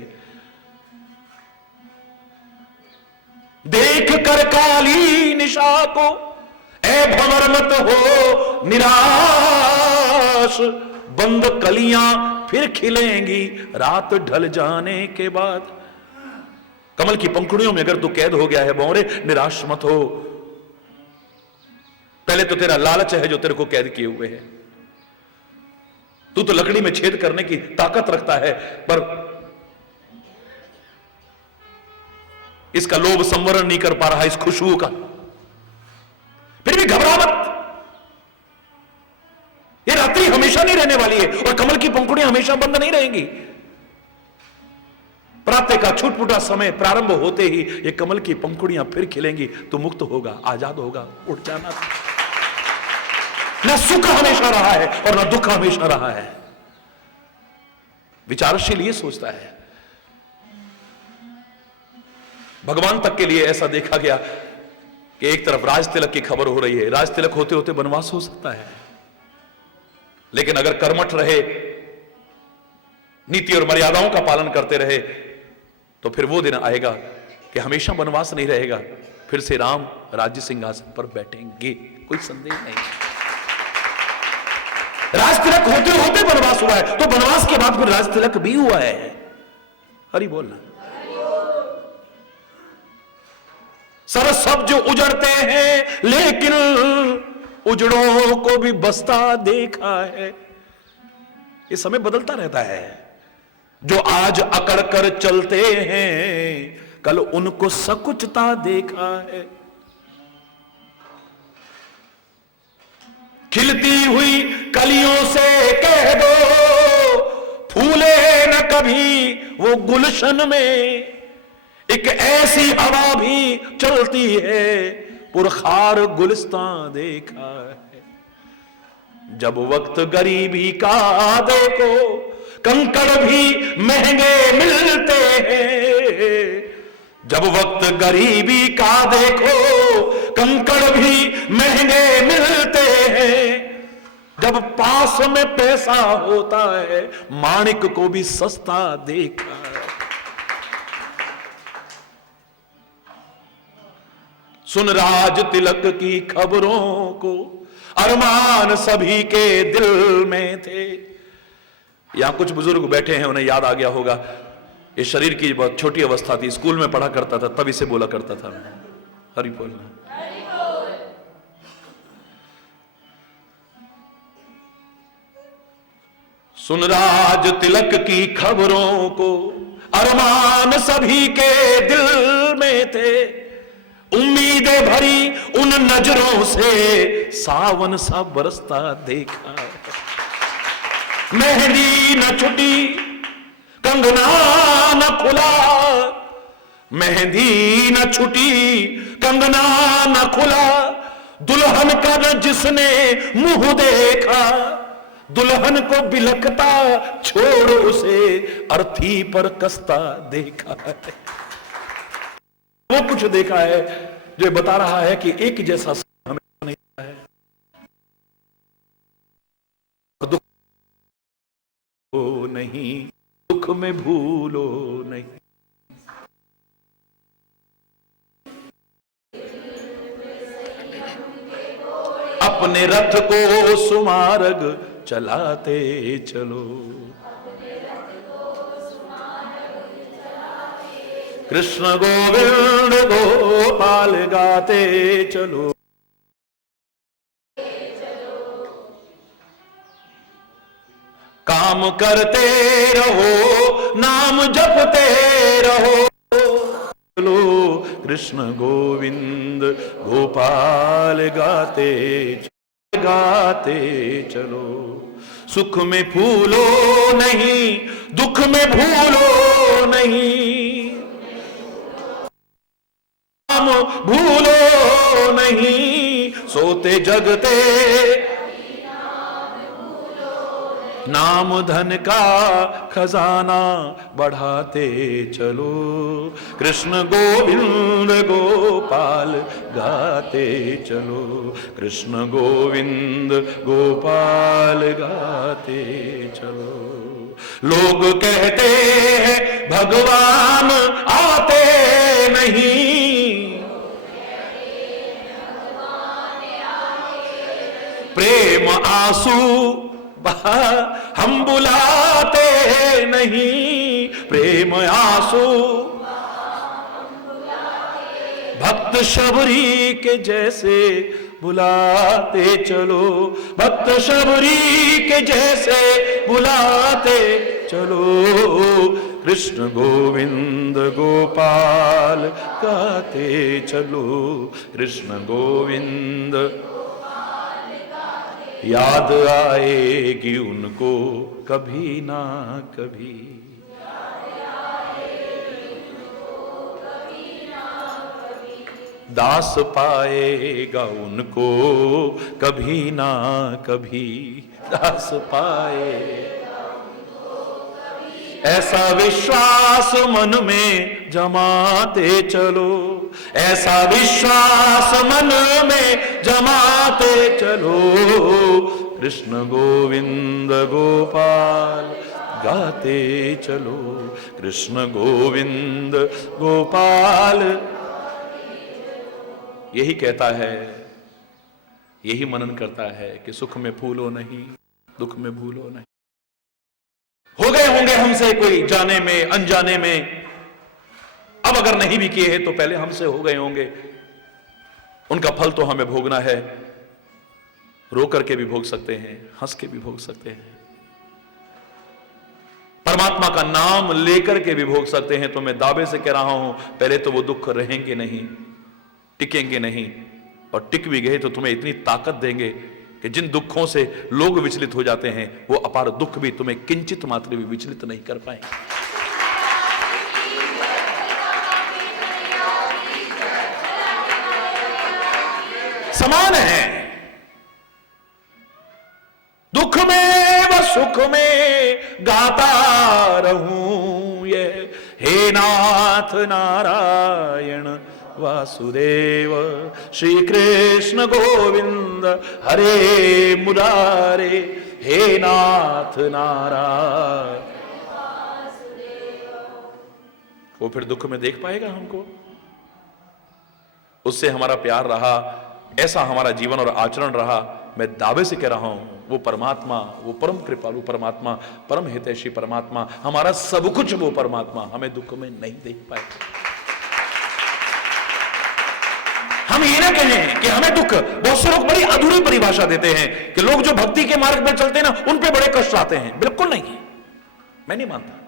देख कर काली निशा को ऐ भंवर मत हो निराश, बंद कलियां फिर खिलेंगी रात ढल जाने के बाद। कमल की पंखुड़ियों में अगर तू कैद हो गया है भंवरे, निराश मत हो। पहले तो तेरा लालच है जो तेरे को कैद किए हुए है। तू तो लकड़ी में छेद करने की ताकत रखता है, पर इसका लोभ संवरण नहीं कर पा रहा इस खुशबू का। फिर भी घबरा मत, ये रात्रि हमेशा नहीं रहने वाली है और कमल की पंखुड़ियां हमेशा बंद नहीं रहेंगी। प्रातः का छुटपुटा समय प्रारंभ होते ही ये कमल की पंखुड़ियां फिर खिलेंगी। तू मुक्त होगा, आजाद होगा, उठ जाना। न सुख हमेशा रहा है और न दुख हमेशा रहा है। विचारशील ये सोचता है। भगवान तक के लिए ऐसा देखा गया कि एक तरफ राज तिलक की खबर हो रही है, राज तिलक होते होते वनवास हो सकता है, लेकिन अगर कर्मठ रहे, नीति और मर्यादाओं का पालन करते रहे, तो फिर वो दिन आएगा कि हमेशा वनवास नहीं रहेगा। फिर से राम राज्य सिंहासन पर बैठेंगे, कोई संदेह नहीं। राज तिलक होते होते वनवास हुआ है, तो वनवास के बाद फिर राज तिलक भी हुआ है। हरि बोलना। सर सब जो उजड़ते हैं, लेकिन उजड़ों को भी बसता देखा है। ये समय बदलता रहता है। जो आज अकड़ कर चलते हैं, कल उनको सकुचता देखा है। खिलती हुई कलियों से कह दो, फूले न कभी वो गुलशन में। एक ऐसी हवा भी चलती है, पुरखार गुलिस्तां देखा है। जब वक्त गरीबी का देखो, कंकड़ भी महंगे मिलते हैं। जब वक्त गरीबी का देखो, कंकड़ भी महंगे मिलते हैं। जब पास में पैसा होता है, माणिक को भी सस्ता देखा है। सुन राज तिलक की खबरों को, अरमान सभी के दिल में थे। यहां कुछ बुजुर्ग बैठे हैं, उन्हें याद आ गया होगा, इस शरीर की बहुत छोटी अवस्था थी, स्कूल में पढ़ा करता था, तब इसे बोला करता था। हरि बोल। सुन राज तिलक की खबरों को, अरमान सभी के दिल में थे। उम्मीदें भरी उन नजरों से सावन सा बरसता देखा। मेहंदी न छुटी, कंगना न खुला। मेहंदी न छुटी, कंगना न खुला। दुल्हन का न जिसने मुंह देखा, दुल्हन को बिलखता छोड़ उसे अर्थी पर कसता देखा है। वो कुछ देखा है जो बता रहा है कि एक जैसा हमें नहीं है। दुख नहीं, दुख में भूलो नहीं। अपने रथ को सुमार्ग चलाते चलो। कृष्ण गोविंद गोपाल गाते चलो। काम करते रहो, नाम जपते रहो। चलो कृष्ण गोविंद गोपाल गाते। गाते चलो। सुख में फूलो नहीं, दुख में भूलो नहीं, नाम भूलो नहीं, सोते जगते नाम धन का खजाना बढ़ाते चलो। कृष्ण गोविंद गोपाल गाते चलो, कृष्ण गोविंद गोपाल गाते चलो। लोग कहते हैं भगवान आते नहीं, प्रेम आंसू हम बुलाते नहीं, प्रेम आंसू भक्त शबरी के जैसे बुलाते चलो, भक्त शबरी के जैसे बुलाते चलो। कृष्ण गोविंद गोपाल गाते चलो, कृष्ण गोविंद। याद आएगी उनको कभी ना कभी, दास पाएगा उनको कभी ना कभी, दास पाएगा उनको कभी। ऐसा विश्वास मन में जमाते चलो, ऐसा विश्वास मन में जमाते चलो। कृष्ण गोविंद गोपाल गाते चलो, कृष्ण गोविंद गोपाल। यही कहता है, यही मनन करता है कि सुख में फूलो नहीं, दुख में भूलो नहीं। हो गए होंगे हमसे कोई जाने में अनजाने में, अब अगर नहीं भी किए हैं तो पहले हमसे हो गए होंगे। उनका फल तो हमें भोगना है, रो करके भी भोग सकते हैं, हंस के भी भोग सकते हैं, परमात्मा का नाम लेकर के भी भोग सकते हैं। तो मैं दावे से कह रहा हूं, पहले तो वो दुख रहेंगे नहीं, टिकेंगे नहीं, और टिक भी गए तो तुम्हें इतनी ताकत देंगे कि जिन दुखों से लोग विचलित हो जाते हैं वो अपार दुख भी तुम्हें किंचित मात्र भी विचलित नहीं कर पाएंगे। समान है, दुख में व सुख में गाता रहूं ये, हे नाथ नारायण वासुदेव, श्री कृष्ण गोविंद हरे मुरारे, हे नाथ नारायण। वो फिर दुख में देख पाएगा हमको, उससे हमारा प्यार रहा, ऐसा हमारा जीवन और आचरण रहा। मैं दावे से कह रहा हूं, वो परमात्मा, वो परम कृपालु परमात्मा, परम हितैषी परमात्मा, हमारा सब कुछ वो परमात्मा हमें दुख में नहीं देख पाए। हम ये ना कहें कि हमें दुख, बहुत से लोग बड़ी अधूरी परिभाषा देते हैं कि लोग जो भक्ति के मार्ग पर चलते हैं ना उन पे बड़े कष्ट आते हैं। बिल्कुल नहीं, मैं नहीं मानता।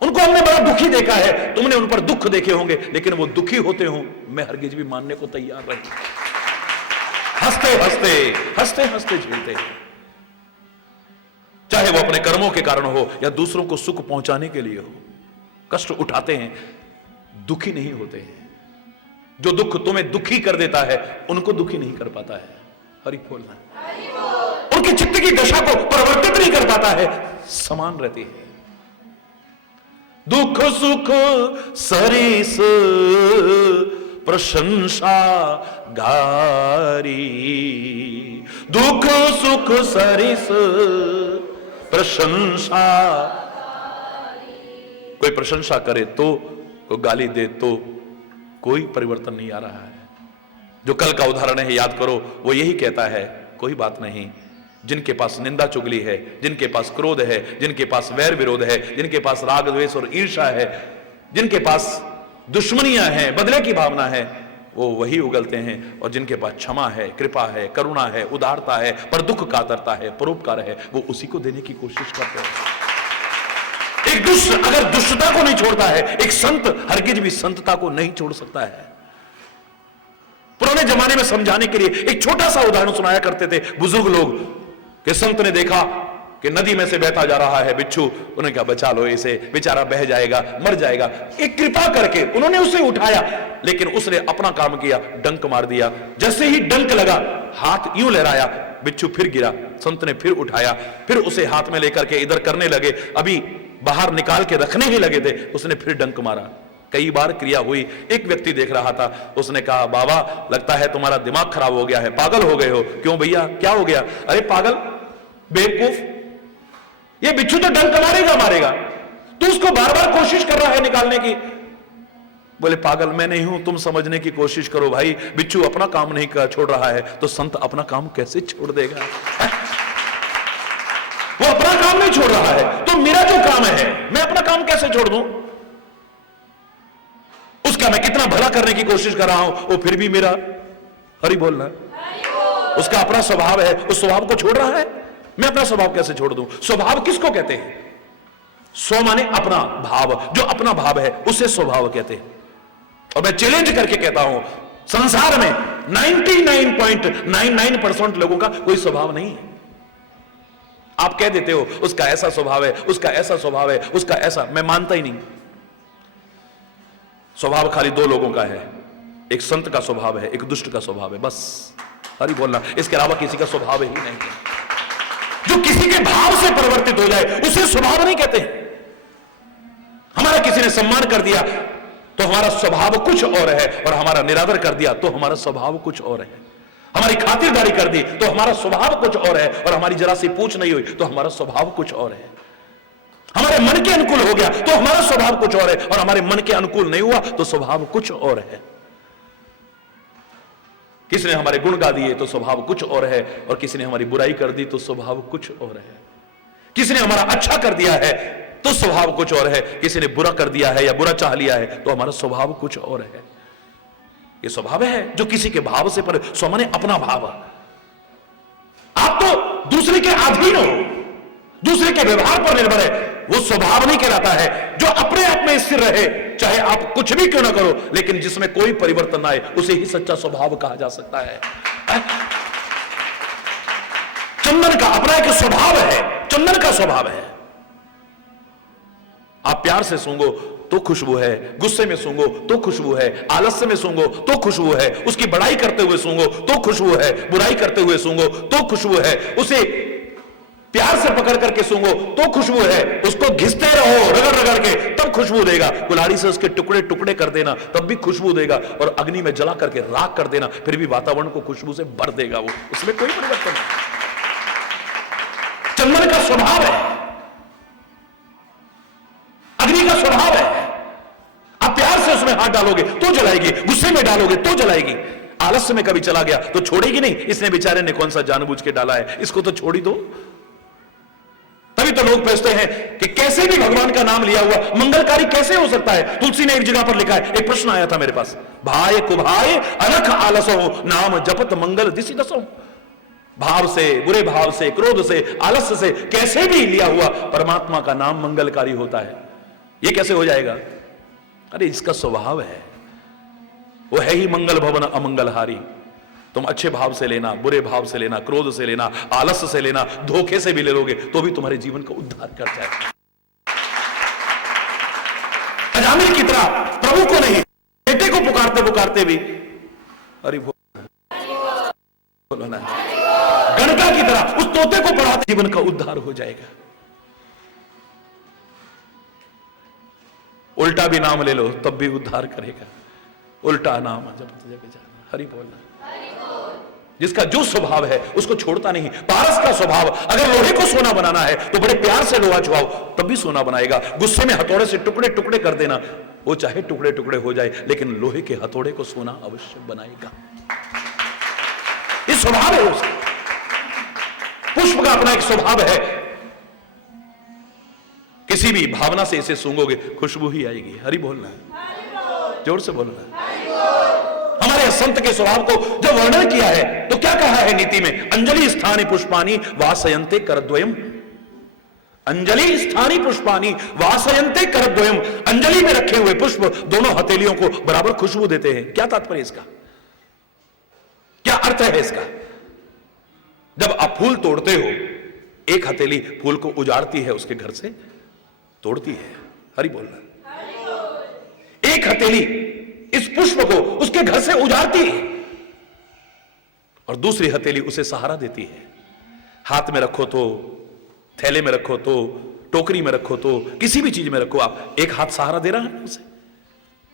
उनको हमने बड़ा दुखी देखा है, तुमने उन पर दुख देखे होंगे, लेकिन वो दुखी होते हो मैं हरगिज भी मानने को तैयार नहीं। हंसते हंसते हंसते हंसते झेलते हैं, चाहे वो अपने कर्मों के कारण हो या दूसरों को सुख पहुंचाने के लिए हो। कष्ट उठाते हैं, दुखी नहीं होते हैं। जो दुख तुम्हें दुखी कर देता है उनको दुखी नहीं कर पाता है। हरि बोल, उनके चित्त की दशा को परिवर्तित नहीं कर पाता है, समान रहती है। दुख सुख सरिस प्रशंसा गारी, दुख सुख सरिस प्रशंसा। कोई प्रशंसा करे तो, कोई गाली दे तो, कोई परिवर्तन नहीं आ रहा है। जो कल का उदाहरण है याद करो, वो यही कहता है कोई बात नहीं, जिनके पास निंदा चुगली है, जिनके पास क्रोध है, जिनके पास वैर विरोध है, जिनके पास राग द्वेष और ईर्ष्या है, जिनके पास दुश्मनियां हैं, बदले की भावना है, वो वही उगलते हैं। और जिनके पास क्षमा है, कृपा है, करुणा है, उदारता है, पर दुख कातरता है, परोपकार है, वो उसी को देने की कोशिश करते हैं। एक दुष्ट अगर दुष्टता को नहीं छोड़ता है, एक संत हरगिज भी संतता को नहीं छोड़ सकता है। पुराने जमाने में समझाने के लिए एक छोटा सा उदाहरण सुनाया करते थे बुजुर्ग लोग कि संत ने देखा कि नदी में से बहता जा रहा है बिच्छू, उन्होंने कहा बचा लो इसे, बेचारा बह जाएगा, मर जाएगा। एक कृपा करके उन्होंने उसे उठाया, लेकिन उसने अपना काम किया, डंक मार दिया। जैसे ही डंक लगा, हाथ यूं लहराया, बिच्छू फिर गिरा। संत ने फिर उठाया, फिर उसे हाथ में लेकर के इधर करने लगे, अभी बाहर निकाल के रखने ही लगे थे, उसने फिर डंक मारा। कई बार क्रिया हुई। एक व्यक्ति देख रहा था, उसने कहा बाबा लगता है तुम्हारा दिमाग खराब हो गया है, पागल हो गए हो। क्यों भैया, क्या हो गया? अरे पागल, बेवकूफ, ये बिच्छू तो डंक मारेगा मारेगा, तू उसको बार बार कोशिश कर रहा है निकालने की। बोले पागल मैं नहीं हूं, तुम समझने की कोशिश करो भाई। बिच्छू अपना काम नहीं छोड़ रहा है तो संत अपना काम कैसे छोड़ देगा? वो अपना काम नहीं छोड़ रहा है तो मेरा जो काम है मैं अपना काम कैसे छोड़ दूं? उसका मैं कितना भला करने की कोशिश कर रहा हूं, वो फिर भी मेरा हरि बोलना। उसका अपना स्वभाव है, उस स्वभाव को छोड़ रहा है, मैं अपना स्वभाव कैसे छोड़ दूं? स्वभाव किसको कहते हैं? स्व माने अपना भाव, जो अपना भाव है उसे स्वभाव कहते हैं। और मैं चैलेंज करके कहता हूं, संसार में 99.99% लोगों का कोई स्वभाव नहीं है। आप कह देते हो उसका ऐसा स्वभाव है, उसका ऐसा स्वभाव है, उसका ऐसा, मैं मानता ही नहीं। स्वभाव खाली दो लोगों का है, एक संत का स्वभाव है, एक दुष्ट का स्वभाव है, बस हरि बोलना। इसके अलावा किसी का स्वभाव ही नहीं है। जो किसी के भाव से परिवर्तित हो जाए उसे स्वभाव नहीं कहते। हमारा किसी ने सम्मान कर दिया तो हमारा स्वभाव कुछ और है, और हमारा निरादर कर दिया तो हमारा स्वभाव कुछ और है। हमारी खातिरदारी कर दी तो हमारा स्वभाव कुछ और है, और हमारी जरा सी पूछ नहीं हुई तो हमारा स्वभाव कुछ और है। हमारे मन के अनुकूल हो गया तो हमारा स्वभाव कुछ और है, और हमारे मन के अनुकूल नहीं हुआ तो स्वभाव कुछ और है। किसी ने हमारे गुण गा दिए तो स्वभाव कुछ और है, और किसी ने हमारी बुराई कर दी तो स्वभाव कुछ और है। किसी ने हमारा अच्छा कर दिया है तो स्वभाव कुछ और है, किसी ने बुरा कर दिया है या बुरा चाह लिया है तो हमारा स्वभाव कुछ और है। ये स्वभाव है जो किसी के भाव से पर, स्व माने अपना भाव। आप तो दूसरे के अधीन हो, दूसरे के व्यवहार पर निर्भर है, वो स्वभाव नहीं कहलाता है। जो अपने आप में स्थिर रहे, चाहे आप कुछ भी क्यों ना करो, लेकिन जिसमें कोई परिवर्तन ना आए, उसे ही सच्चा स्वभाव कहा जा सकता है। चंदन का अपना एक स्वभाव है, चंदन का स्वभाव है। आप प्यार से सूंघो तो खुशबू है, गुस्से में सूंघो तो खुशबू है, आलस्य में सूंघो तो खुशबू है, उसकी बड़ाई करते हुए सूंघो तो खुशबू है, बुराई करते हुए सूंघो तो खुशबू है, उसे प्यार से पकड़ करके सूंघो तो खुशबू है, उसको घिसते रहो रगड़ रगड़ के तब खुशबू देगा, कुल्हाड़ी से उसके टुकड़े टुकड़े कर देना तब भी खुशबू देगा, और अग्नि में जला करके राख कर देना फिर भी वातावरण को खुशबू से भर देगा। वो उसमें कोई परिवर्तन नहीं। चंदन का स्वभाव है, अग्नि का स्वभाव है। आप प्यार से उसमें हाथ डालोगे तो जलाएगी, गुस्से में डालोगे तो जलाएगी, आलस्य में कभी चला गया तो छोड़ेगी नहीं। इसने बेचारे ने कौन सा जानबूझ के डाला है, इसको तो छोड़ ही दो। तभी तो लोग पूछते हैं कि कैसे भी भगवान का नाम लिया हुआ मंगलकारी कैसे हो सकता है। तुलसी ने एक जगह पर लिखा है, एक प्रश्न आया था मेरे पास, भाई कुभाई अलख आलसो नाम जपत मंगल दिशि दसो। भाव से, बुरे भाव से, क्रोध से, आलस्य से कैसे भी लिया हुआ परमात्मा का नाम मंगलकारी होता है, ये कैसे हो जाएगा? अरे इसका स्वभाव है, वो है ही मंगल भवन अमंगलहारी। तुम अच्छे भाव से लेना, बुरे भाव से लेना, क्रोध से लेना, आलस्य से लेना, धोखे से भी ले लोगे तो भी तुम्हारे जीवन का उद्धार कर जाएगा। अजामिल की तरह प्रभु को नहीं, बेटे को पुकारते पुकारते भी अरे बोलो ना, गणका की तरह उस तोते को पढ़ाते जीवन का उद्धार हो जाएगा। उल्टा भी नाम ले लो तब भी उद्धार करेगा। उल्टा नाम जपते जपते जाना, हरि बोलना। जिसका जो स्वभाव है उसको छोड़ता नहीं। पारस का स्वभाव, अगर लोहे को सोना बनाना है तो बड़े प्यार से लोहा छुआओ तब भी सोना बनाएगा। गुस्से में हथौड़े से टुकड़े टुकड़े कर देना, वो चाहे टुकड़े टुकड़े हो जाए लेकिन लोहे के हथौड़े को सोना अवश्य बनाएगा। ये स्वभाव है उसका। पुष्प का अपना एक स्वभाव है, किसी भी भावना से इसे सूंघोगे खुशबू ही आएगी। हरि बोलना, जोर से बोलना। हमारे संत के स्वभाव को जब वर्णन किया है तो क्या कहा है नीति में? अंजलि स्थानी पुष्पानी वासयन्ते करद्वयम। अंजलि स्थानी पुष्पानी वासयन्ते करद्वयम। अंजलि में रखे हुए पुष्प दोनों हथेलियों को बराबर खुशबू देते हैं। क्या तात्पर्य इसका? अर्थ है इसका? जब आप फूल तोड़ते हो, एक हथेली फूल को उजाड़ती है, उसके घर से तोड़ती है, हरि बोलना, एक हथेली इस पुष्प को उसके घर से उजाड़ती है और दूसरी हथेली उसे सहारा देती है। हाथ में रखो तो, थैले में रखो तो, टोकरी में रखो तो, किसी भी चीज में रखो, आप एक हाथ सहारा दे रहा है उसे।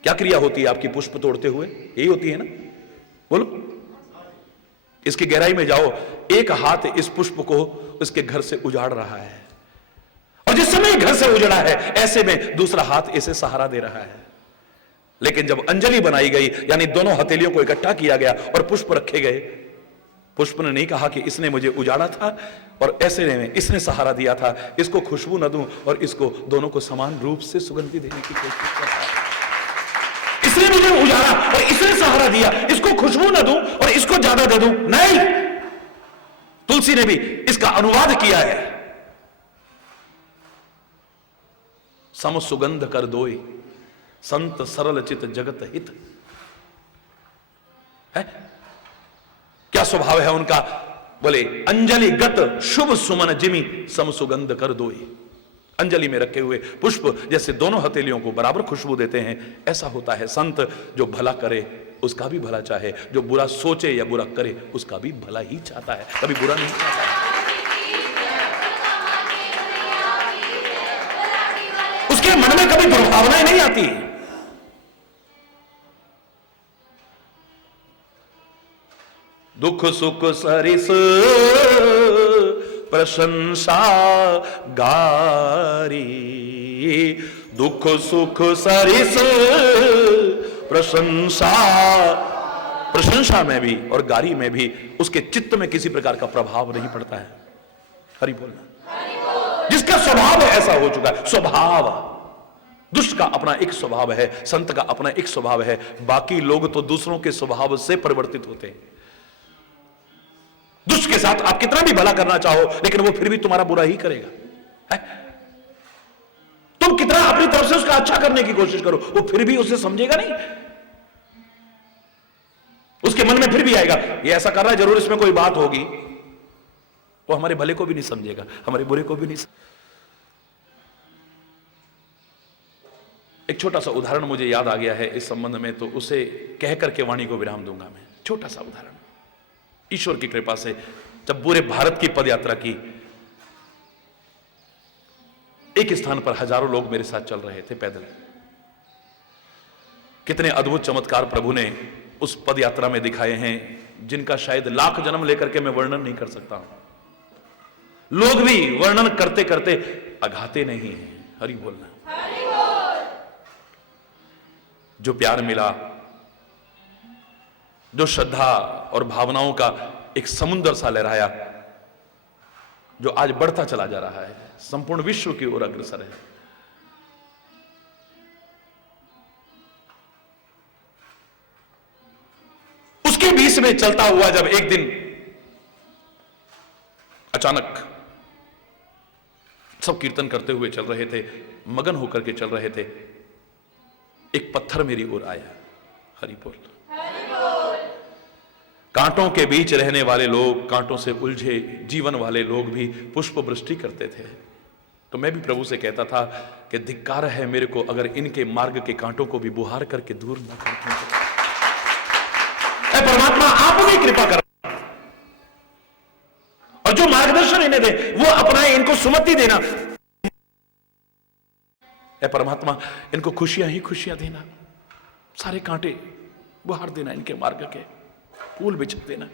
क्या क्रिया होती है आपकी पुष्प तोड़ते हुए? यही होती है ना? बोलो, इसकी गहराई में जाओ। एक हाथ इस पुष्प को उसके घर से उजाड़ रहा है और जिस समय घर से उजड़ा है, ऐसे में दूसरा हाथ इसे सहारा दे रहा है। लेकिन जब अंजलि बनाई गई, यानी दोनों हथेलियों को इकट्ठा किया गया और पुष्प रखे गए, पुष्प ने नहीं कहा कि इसने मुझे उजाड़ा था और ऐसे में इसने सहारा दिया था, इसको खुशबू न दूं और इसको, दोनों को समान रूप से सुगंधि देने की कोशिश करता है। इसने मुझे उजाड़ा और इसने सहारा दिया, इसको खुशबू न दूं और इसको ज्यादा दे दूं, नहीं। तुलसी ने भी इसका अनुवाद किया है, सम सुगंध कर दोए संत सरल चित जगत हित। है क्या स्वभाव है उनका? बोले, अंजलि गत शुभ सुमन जिमी सम सुगंध कर दोए। अंजलि में रखे हुए पुष्प जैसे दोनों हथेलियों को बराबर खुशबू देते हैं, ऐसा होता है संत। जो भला करे उसका भी भला चाहे, जो बुरा सोचे या बुरा करे उसका भी भला ही चाहता है, कभी बुरा नहीं चाहता है। उसके मन में कभी दुर्भावनाएं नहीं आती। दुख सुख सरिस प्रशंसा गारी, दुख सुख सरिस प्रशंसा, प्रशंसा में भी और गारी में भी उसके चित्त में किसी प्रकार का प्रभाव नहीं पड़ता है। हरि बोलना। जिसका स्वभाव ऐसा हो चुका है, स्वभाव, दुष्ट का अपना एक स्वभाव है, संत का अपना एक स्वभाव है। बाकी लोग तो दूसरों के स्वभाव से परिवर्तित होते हैं। दुष्ट के साथ आप कितना भी भला करना चाहो, लेकिन वो फिर भी तुम्हारा बुरा ही करेगा, है? तुम कितना अपनी तरफ से उसका अच्छा करने की कोशिश करो, वो फिर भी उसे समझेगा नहीं। उसके मन में फिर भी आएगा, ये ऐसा कर रहा है, जरूर इसमें कोई बात होगी। वो हमारे भले को भी नहीं समझेगा, हमारे बुरे को भी नहीं एक छोटा सा उदाहरण मुझे याद आ गया है इस संबंध में, तो उसे कह करके वाणी को विराम दूंगा मैं। छोटा सा उदाहरण, ईश्वर की कृपा से जब पूरे भारत की पदयात्रा की, एक स्थान पर हजारों लोग मेरे साथ चल रहे थे पैदल। कितने अद्भुत चमत्कार प्रभु ने उस पदयात्रा में दिखाए हैं, जिनका शायद लाख जन्म लेकर के मैं वर्णन नहीं कर सकता हूं। लोग भी वर्णन करते करते अघाते नहीं हैं। हरि बोलना। जो प्यार मिला, जो श्रद्धा और भावनाओं का एक समुद्र सा लहराया, जो आज बढ़ता चला जा रहा है, संपूर्ण विश्व की ओर अग्रसर है। उसके बीच में चलता हुआ जब एक दिन अचानक सब कीर्तन करते हुए चल रहे थे, मगन होकर के चल रहे थे, एक पत्थर मेरी ओर आया। हरि बोल। कांटों के बीच रहने वाले लोग, कांटों से उलझे जीवन वाले लोग भी पुष्प वृष्टि करते थे। तो मैं भी प्रभु से कहता था कि धिक्कार है मेरे को अगर इनके मार्ग के कांटों को भी बुहार करके दूर न कर दूं। परमात्मा आप भी कृपा कर और जो मार्गदर्शन इन्हें दे वो अपनाए, इनको सुमति देना। परमात्मा इनको खुशियां ही खुशियां देना, सारे कांटे बुहार देना, इनके मार्ग के फूल बिछा देना।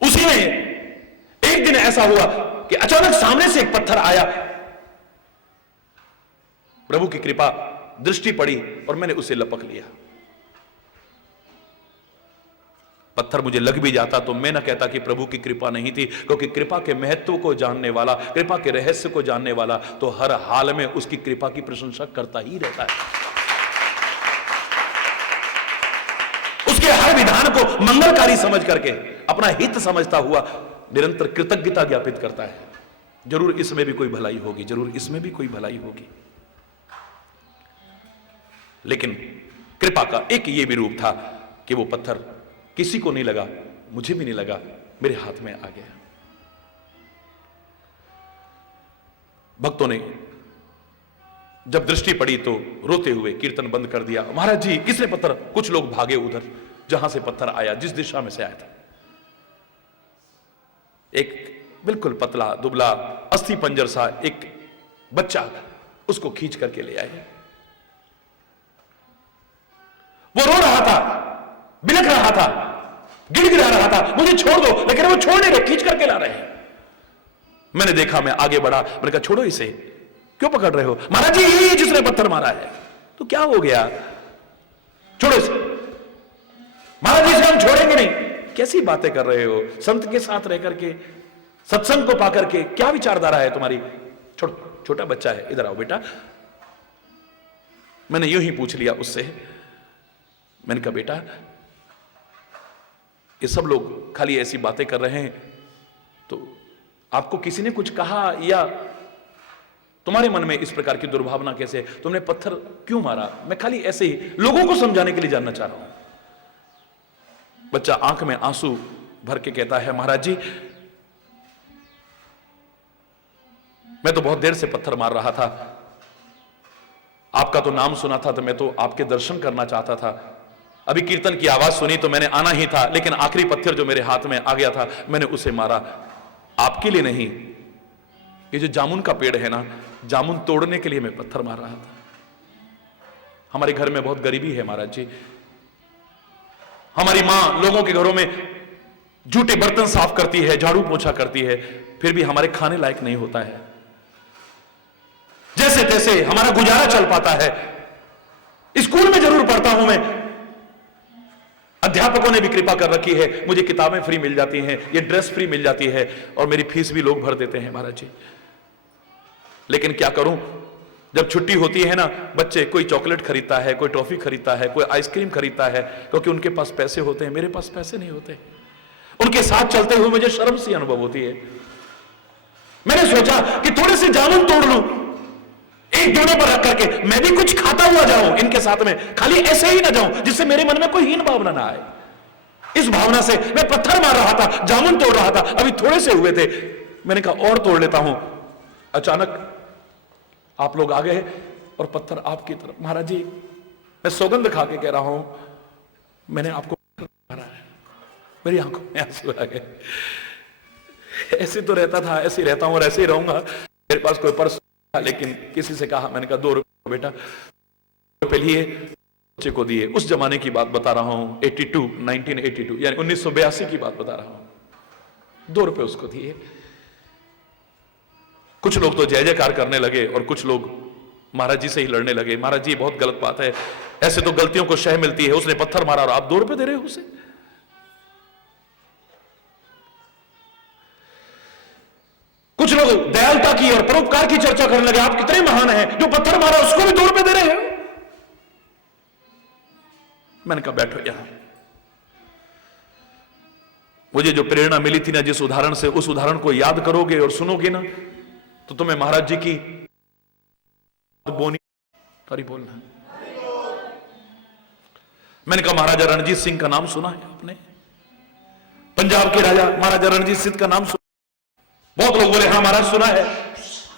उसी में एक दिन ऐसा हुआ कि अचानक सामने से एक पत्थर आया। प्रभु की कृपा, दृष्टि पड़ी और मैंने उसे लपक लिया। पत्थर मुझे लग भी जाता तो मैं ना कहता कि प्रभु की कृपा नहीं थी, क्योंकि कृपा के महत्व को जानने वाला, कृपा के रहस्य को जानने वाला तो हर हाल में उसकी कृपा की प्रशंसा करता ही रहता है। उसके हर विधान को मंगलकारी समझ करके, अपना हित समझता हुआ निरंतर कृतज्ञता ज्ञापित करता है। जरूर इसमें भी कोई भलाई होगी, जरूर इसमें भी कोई भलाई होगी। लेकिन कृपा का एक ये भी रूप था कि वो पत्थर किसी को नहीं लगा, मुझे भी नहीं लगा, मेरे हाथ में आ गया। भक्तों ने जब दृष्टि पड़ी तो रोते हुए कीर्तन बंद कर दिया। महाराज जी किसने पत्थर? कुछ लोग भागे उधर जहां से पत्थर आया, जिस दिशा में से आया था। एक बिल्कुल पतला दुबला अस्थि पंजर सा एक बच्चा उसको खींच करके ले आए। वो रो रहा था, बिलख रहा था, गिड़गिड़ा रहा था, मुझे छोड़ दो, लेकिन वो छोड़ नहीं रहे, खींच करके ला रहे हैं। मैंने देखा, मैं आगे बढ़ा, मैंने कहा छोड़ो इसे, क्यों पकड़ रहे हो? महाराज जी यही जिसने पत्थर मारा है। तो क्या हो गया? छोड़ो इसे। महाराज जी इसे हम छोड़ेंगे नहीं। कैसी बातें कर रहे हो? संत के साथ रह करके, सत्संग को पाकर के क्या विचारधारा है तुम्हारी? छोड़ो, छोटा बच्चा है, इधर आओ बेटा। मैंने यूं ही पूछ लिया उससे, मैंने कहा बेटा ये सब लोग खाली ऐसी बातें कर रहे हैं, तो आपको किसी ने कुछ कहा या तुम्हारे मन में इस प्रकार की दुर्भावना कैसे? तुमने पत्थर क्यों मारा? मैं खाली ऐसे ही लोगों को समझाने के लिए जानना चाह रहा हूं। बच्चा आंख में आंसू भर के कहता है, महाराज जी मैं तो बहुत देर से पत्थर मार रहा था, आपका तो नाम सुना था तो मैं तो आपके दर्शन करना चाहता था। अभी कीर्तन की आवाज सुनी तो मैंने आना ही था, लेकिन आखिरी पत्थर जो मेरे हाथ में आ गया था मैंने उसे मारा, आपके लिए नहीं। ये जो जामुन का पेड़ है ना, जामुन तोड़ने के लिए मैं पत्थर मार रहा था। हमारे घर में बहुत गरीबी है महाराज जी। हमारी मां लोगों के घरों में जूठे बर्तन साफ करती है, झाड़ू पोछा करती है, फिर भी हमारे खाने लायक नहीं होता है। जैसे तैसे हमारा गुजारा चल पाता है। स्कूल में जरूर पढ़ता हूं मैं, अध्यापकों ने भी कृपा कर रखी है, मुझे किताबें फ्री मिल जाती हैं, ये ड्रेस फ्री मिल जाती है, और मेरी फीस भी लोग भर देते हैं महाराज जी। लेकिन क्या करूं, जब छुट्टी होती है ना, बच्चे कोई चॉकलेट खरीदता है, कोई टॉफी खरीदता है, कोई आइसक्रीम खरीदता है, क्योंकि उनके पास पैसे होते हैं, मेरे पास पैसे नहीं होते। उनके साथ चलते हुए मुझे शर्म सी अनुभव होती है। मैंने सोचा कि थोड़े से जामुन तोड़ लूं, एक दोनों पर रख करके मैं भी कुछ खाता हुआ जाऊं इनके साथ में, खाली ऐसे ही ना जाऊं जिससे मेरे मन में कोई हीन भावना ना आए। इस भावना से मैं पत्थर मार रहा था, जामुन तोड़ रहा था, अभी थोड़े से हुए थे। मैंने कहा और तोड़ लेता हूं। अचानक आप लोग आ गए और पत्थर आपकी तरफ। महाराज जी मैं सौगंध खा के कह रहा हूं, मैंने आपको मारा है। मेरी आंखों में आंसू आ गए। ऐसे तो रहता था, ऐसे रहता हूं और ऐसे ही रहूंगा। मेरे पास कोई पर्स था, लेकिन किसी से कहा, मैंने कहा 2 रुपये बेटा, 2 रुपये लिए, बच्चे को दिए। उस जमाने की बात बता रहा हूं, 1982 यानी 1982 की बात बता रहा हूं। 2 रुपये उसको दिए। कुछ लोग तो जय जयकार करने लगे और कुछ लोग महाराज जी से ही लड़ने लगे। महाराज जी बहुत गलत बात है, ऐसे तो गलतियों को शह मिलती है। उसने पत्थर मारा और आप 2 रुपये दे रहे हो उसे। कुछ लोग दयालुता की और परोपकार की चर्चा करने लगे, आप कितने महान हैं, जो पत्थर मारा उसको भी 2 रुपये दे रहे हो। मैंने कहा बैठो यहां। मुझे जो प्रेरणा मिली थी ना जिस उदाहरण से, उस उदाहरण को याद करोगे और सुनोगे ना, तो तुम्हें महाराज जी की बोनी तारी बोलना। मैंने कहा महाराजा रणजीत सिंह का नाम सुना है आपने? पंजाब के राजा महाराजा रणजीत सिंह का नाम सुना? बहुत लोग बोले हाँ महाराज सुना है।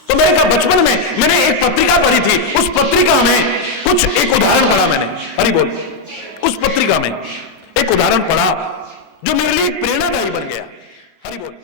तो मैंने कहा बचपन में मैंने एक पत्रिका पढ़ी थी, उस पत्रिका में कुछ एक उदाहरण पढ़ा मैंने। हरि बोल। उस पत्रिका में एक उदाहरण पढ़ा जो मेरे लिए एक प्रेरणादायी बन गया। हरि बोल।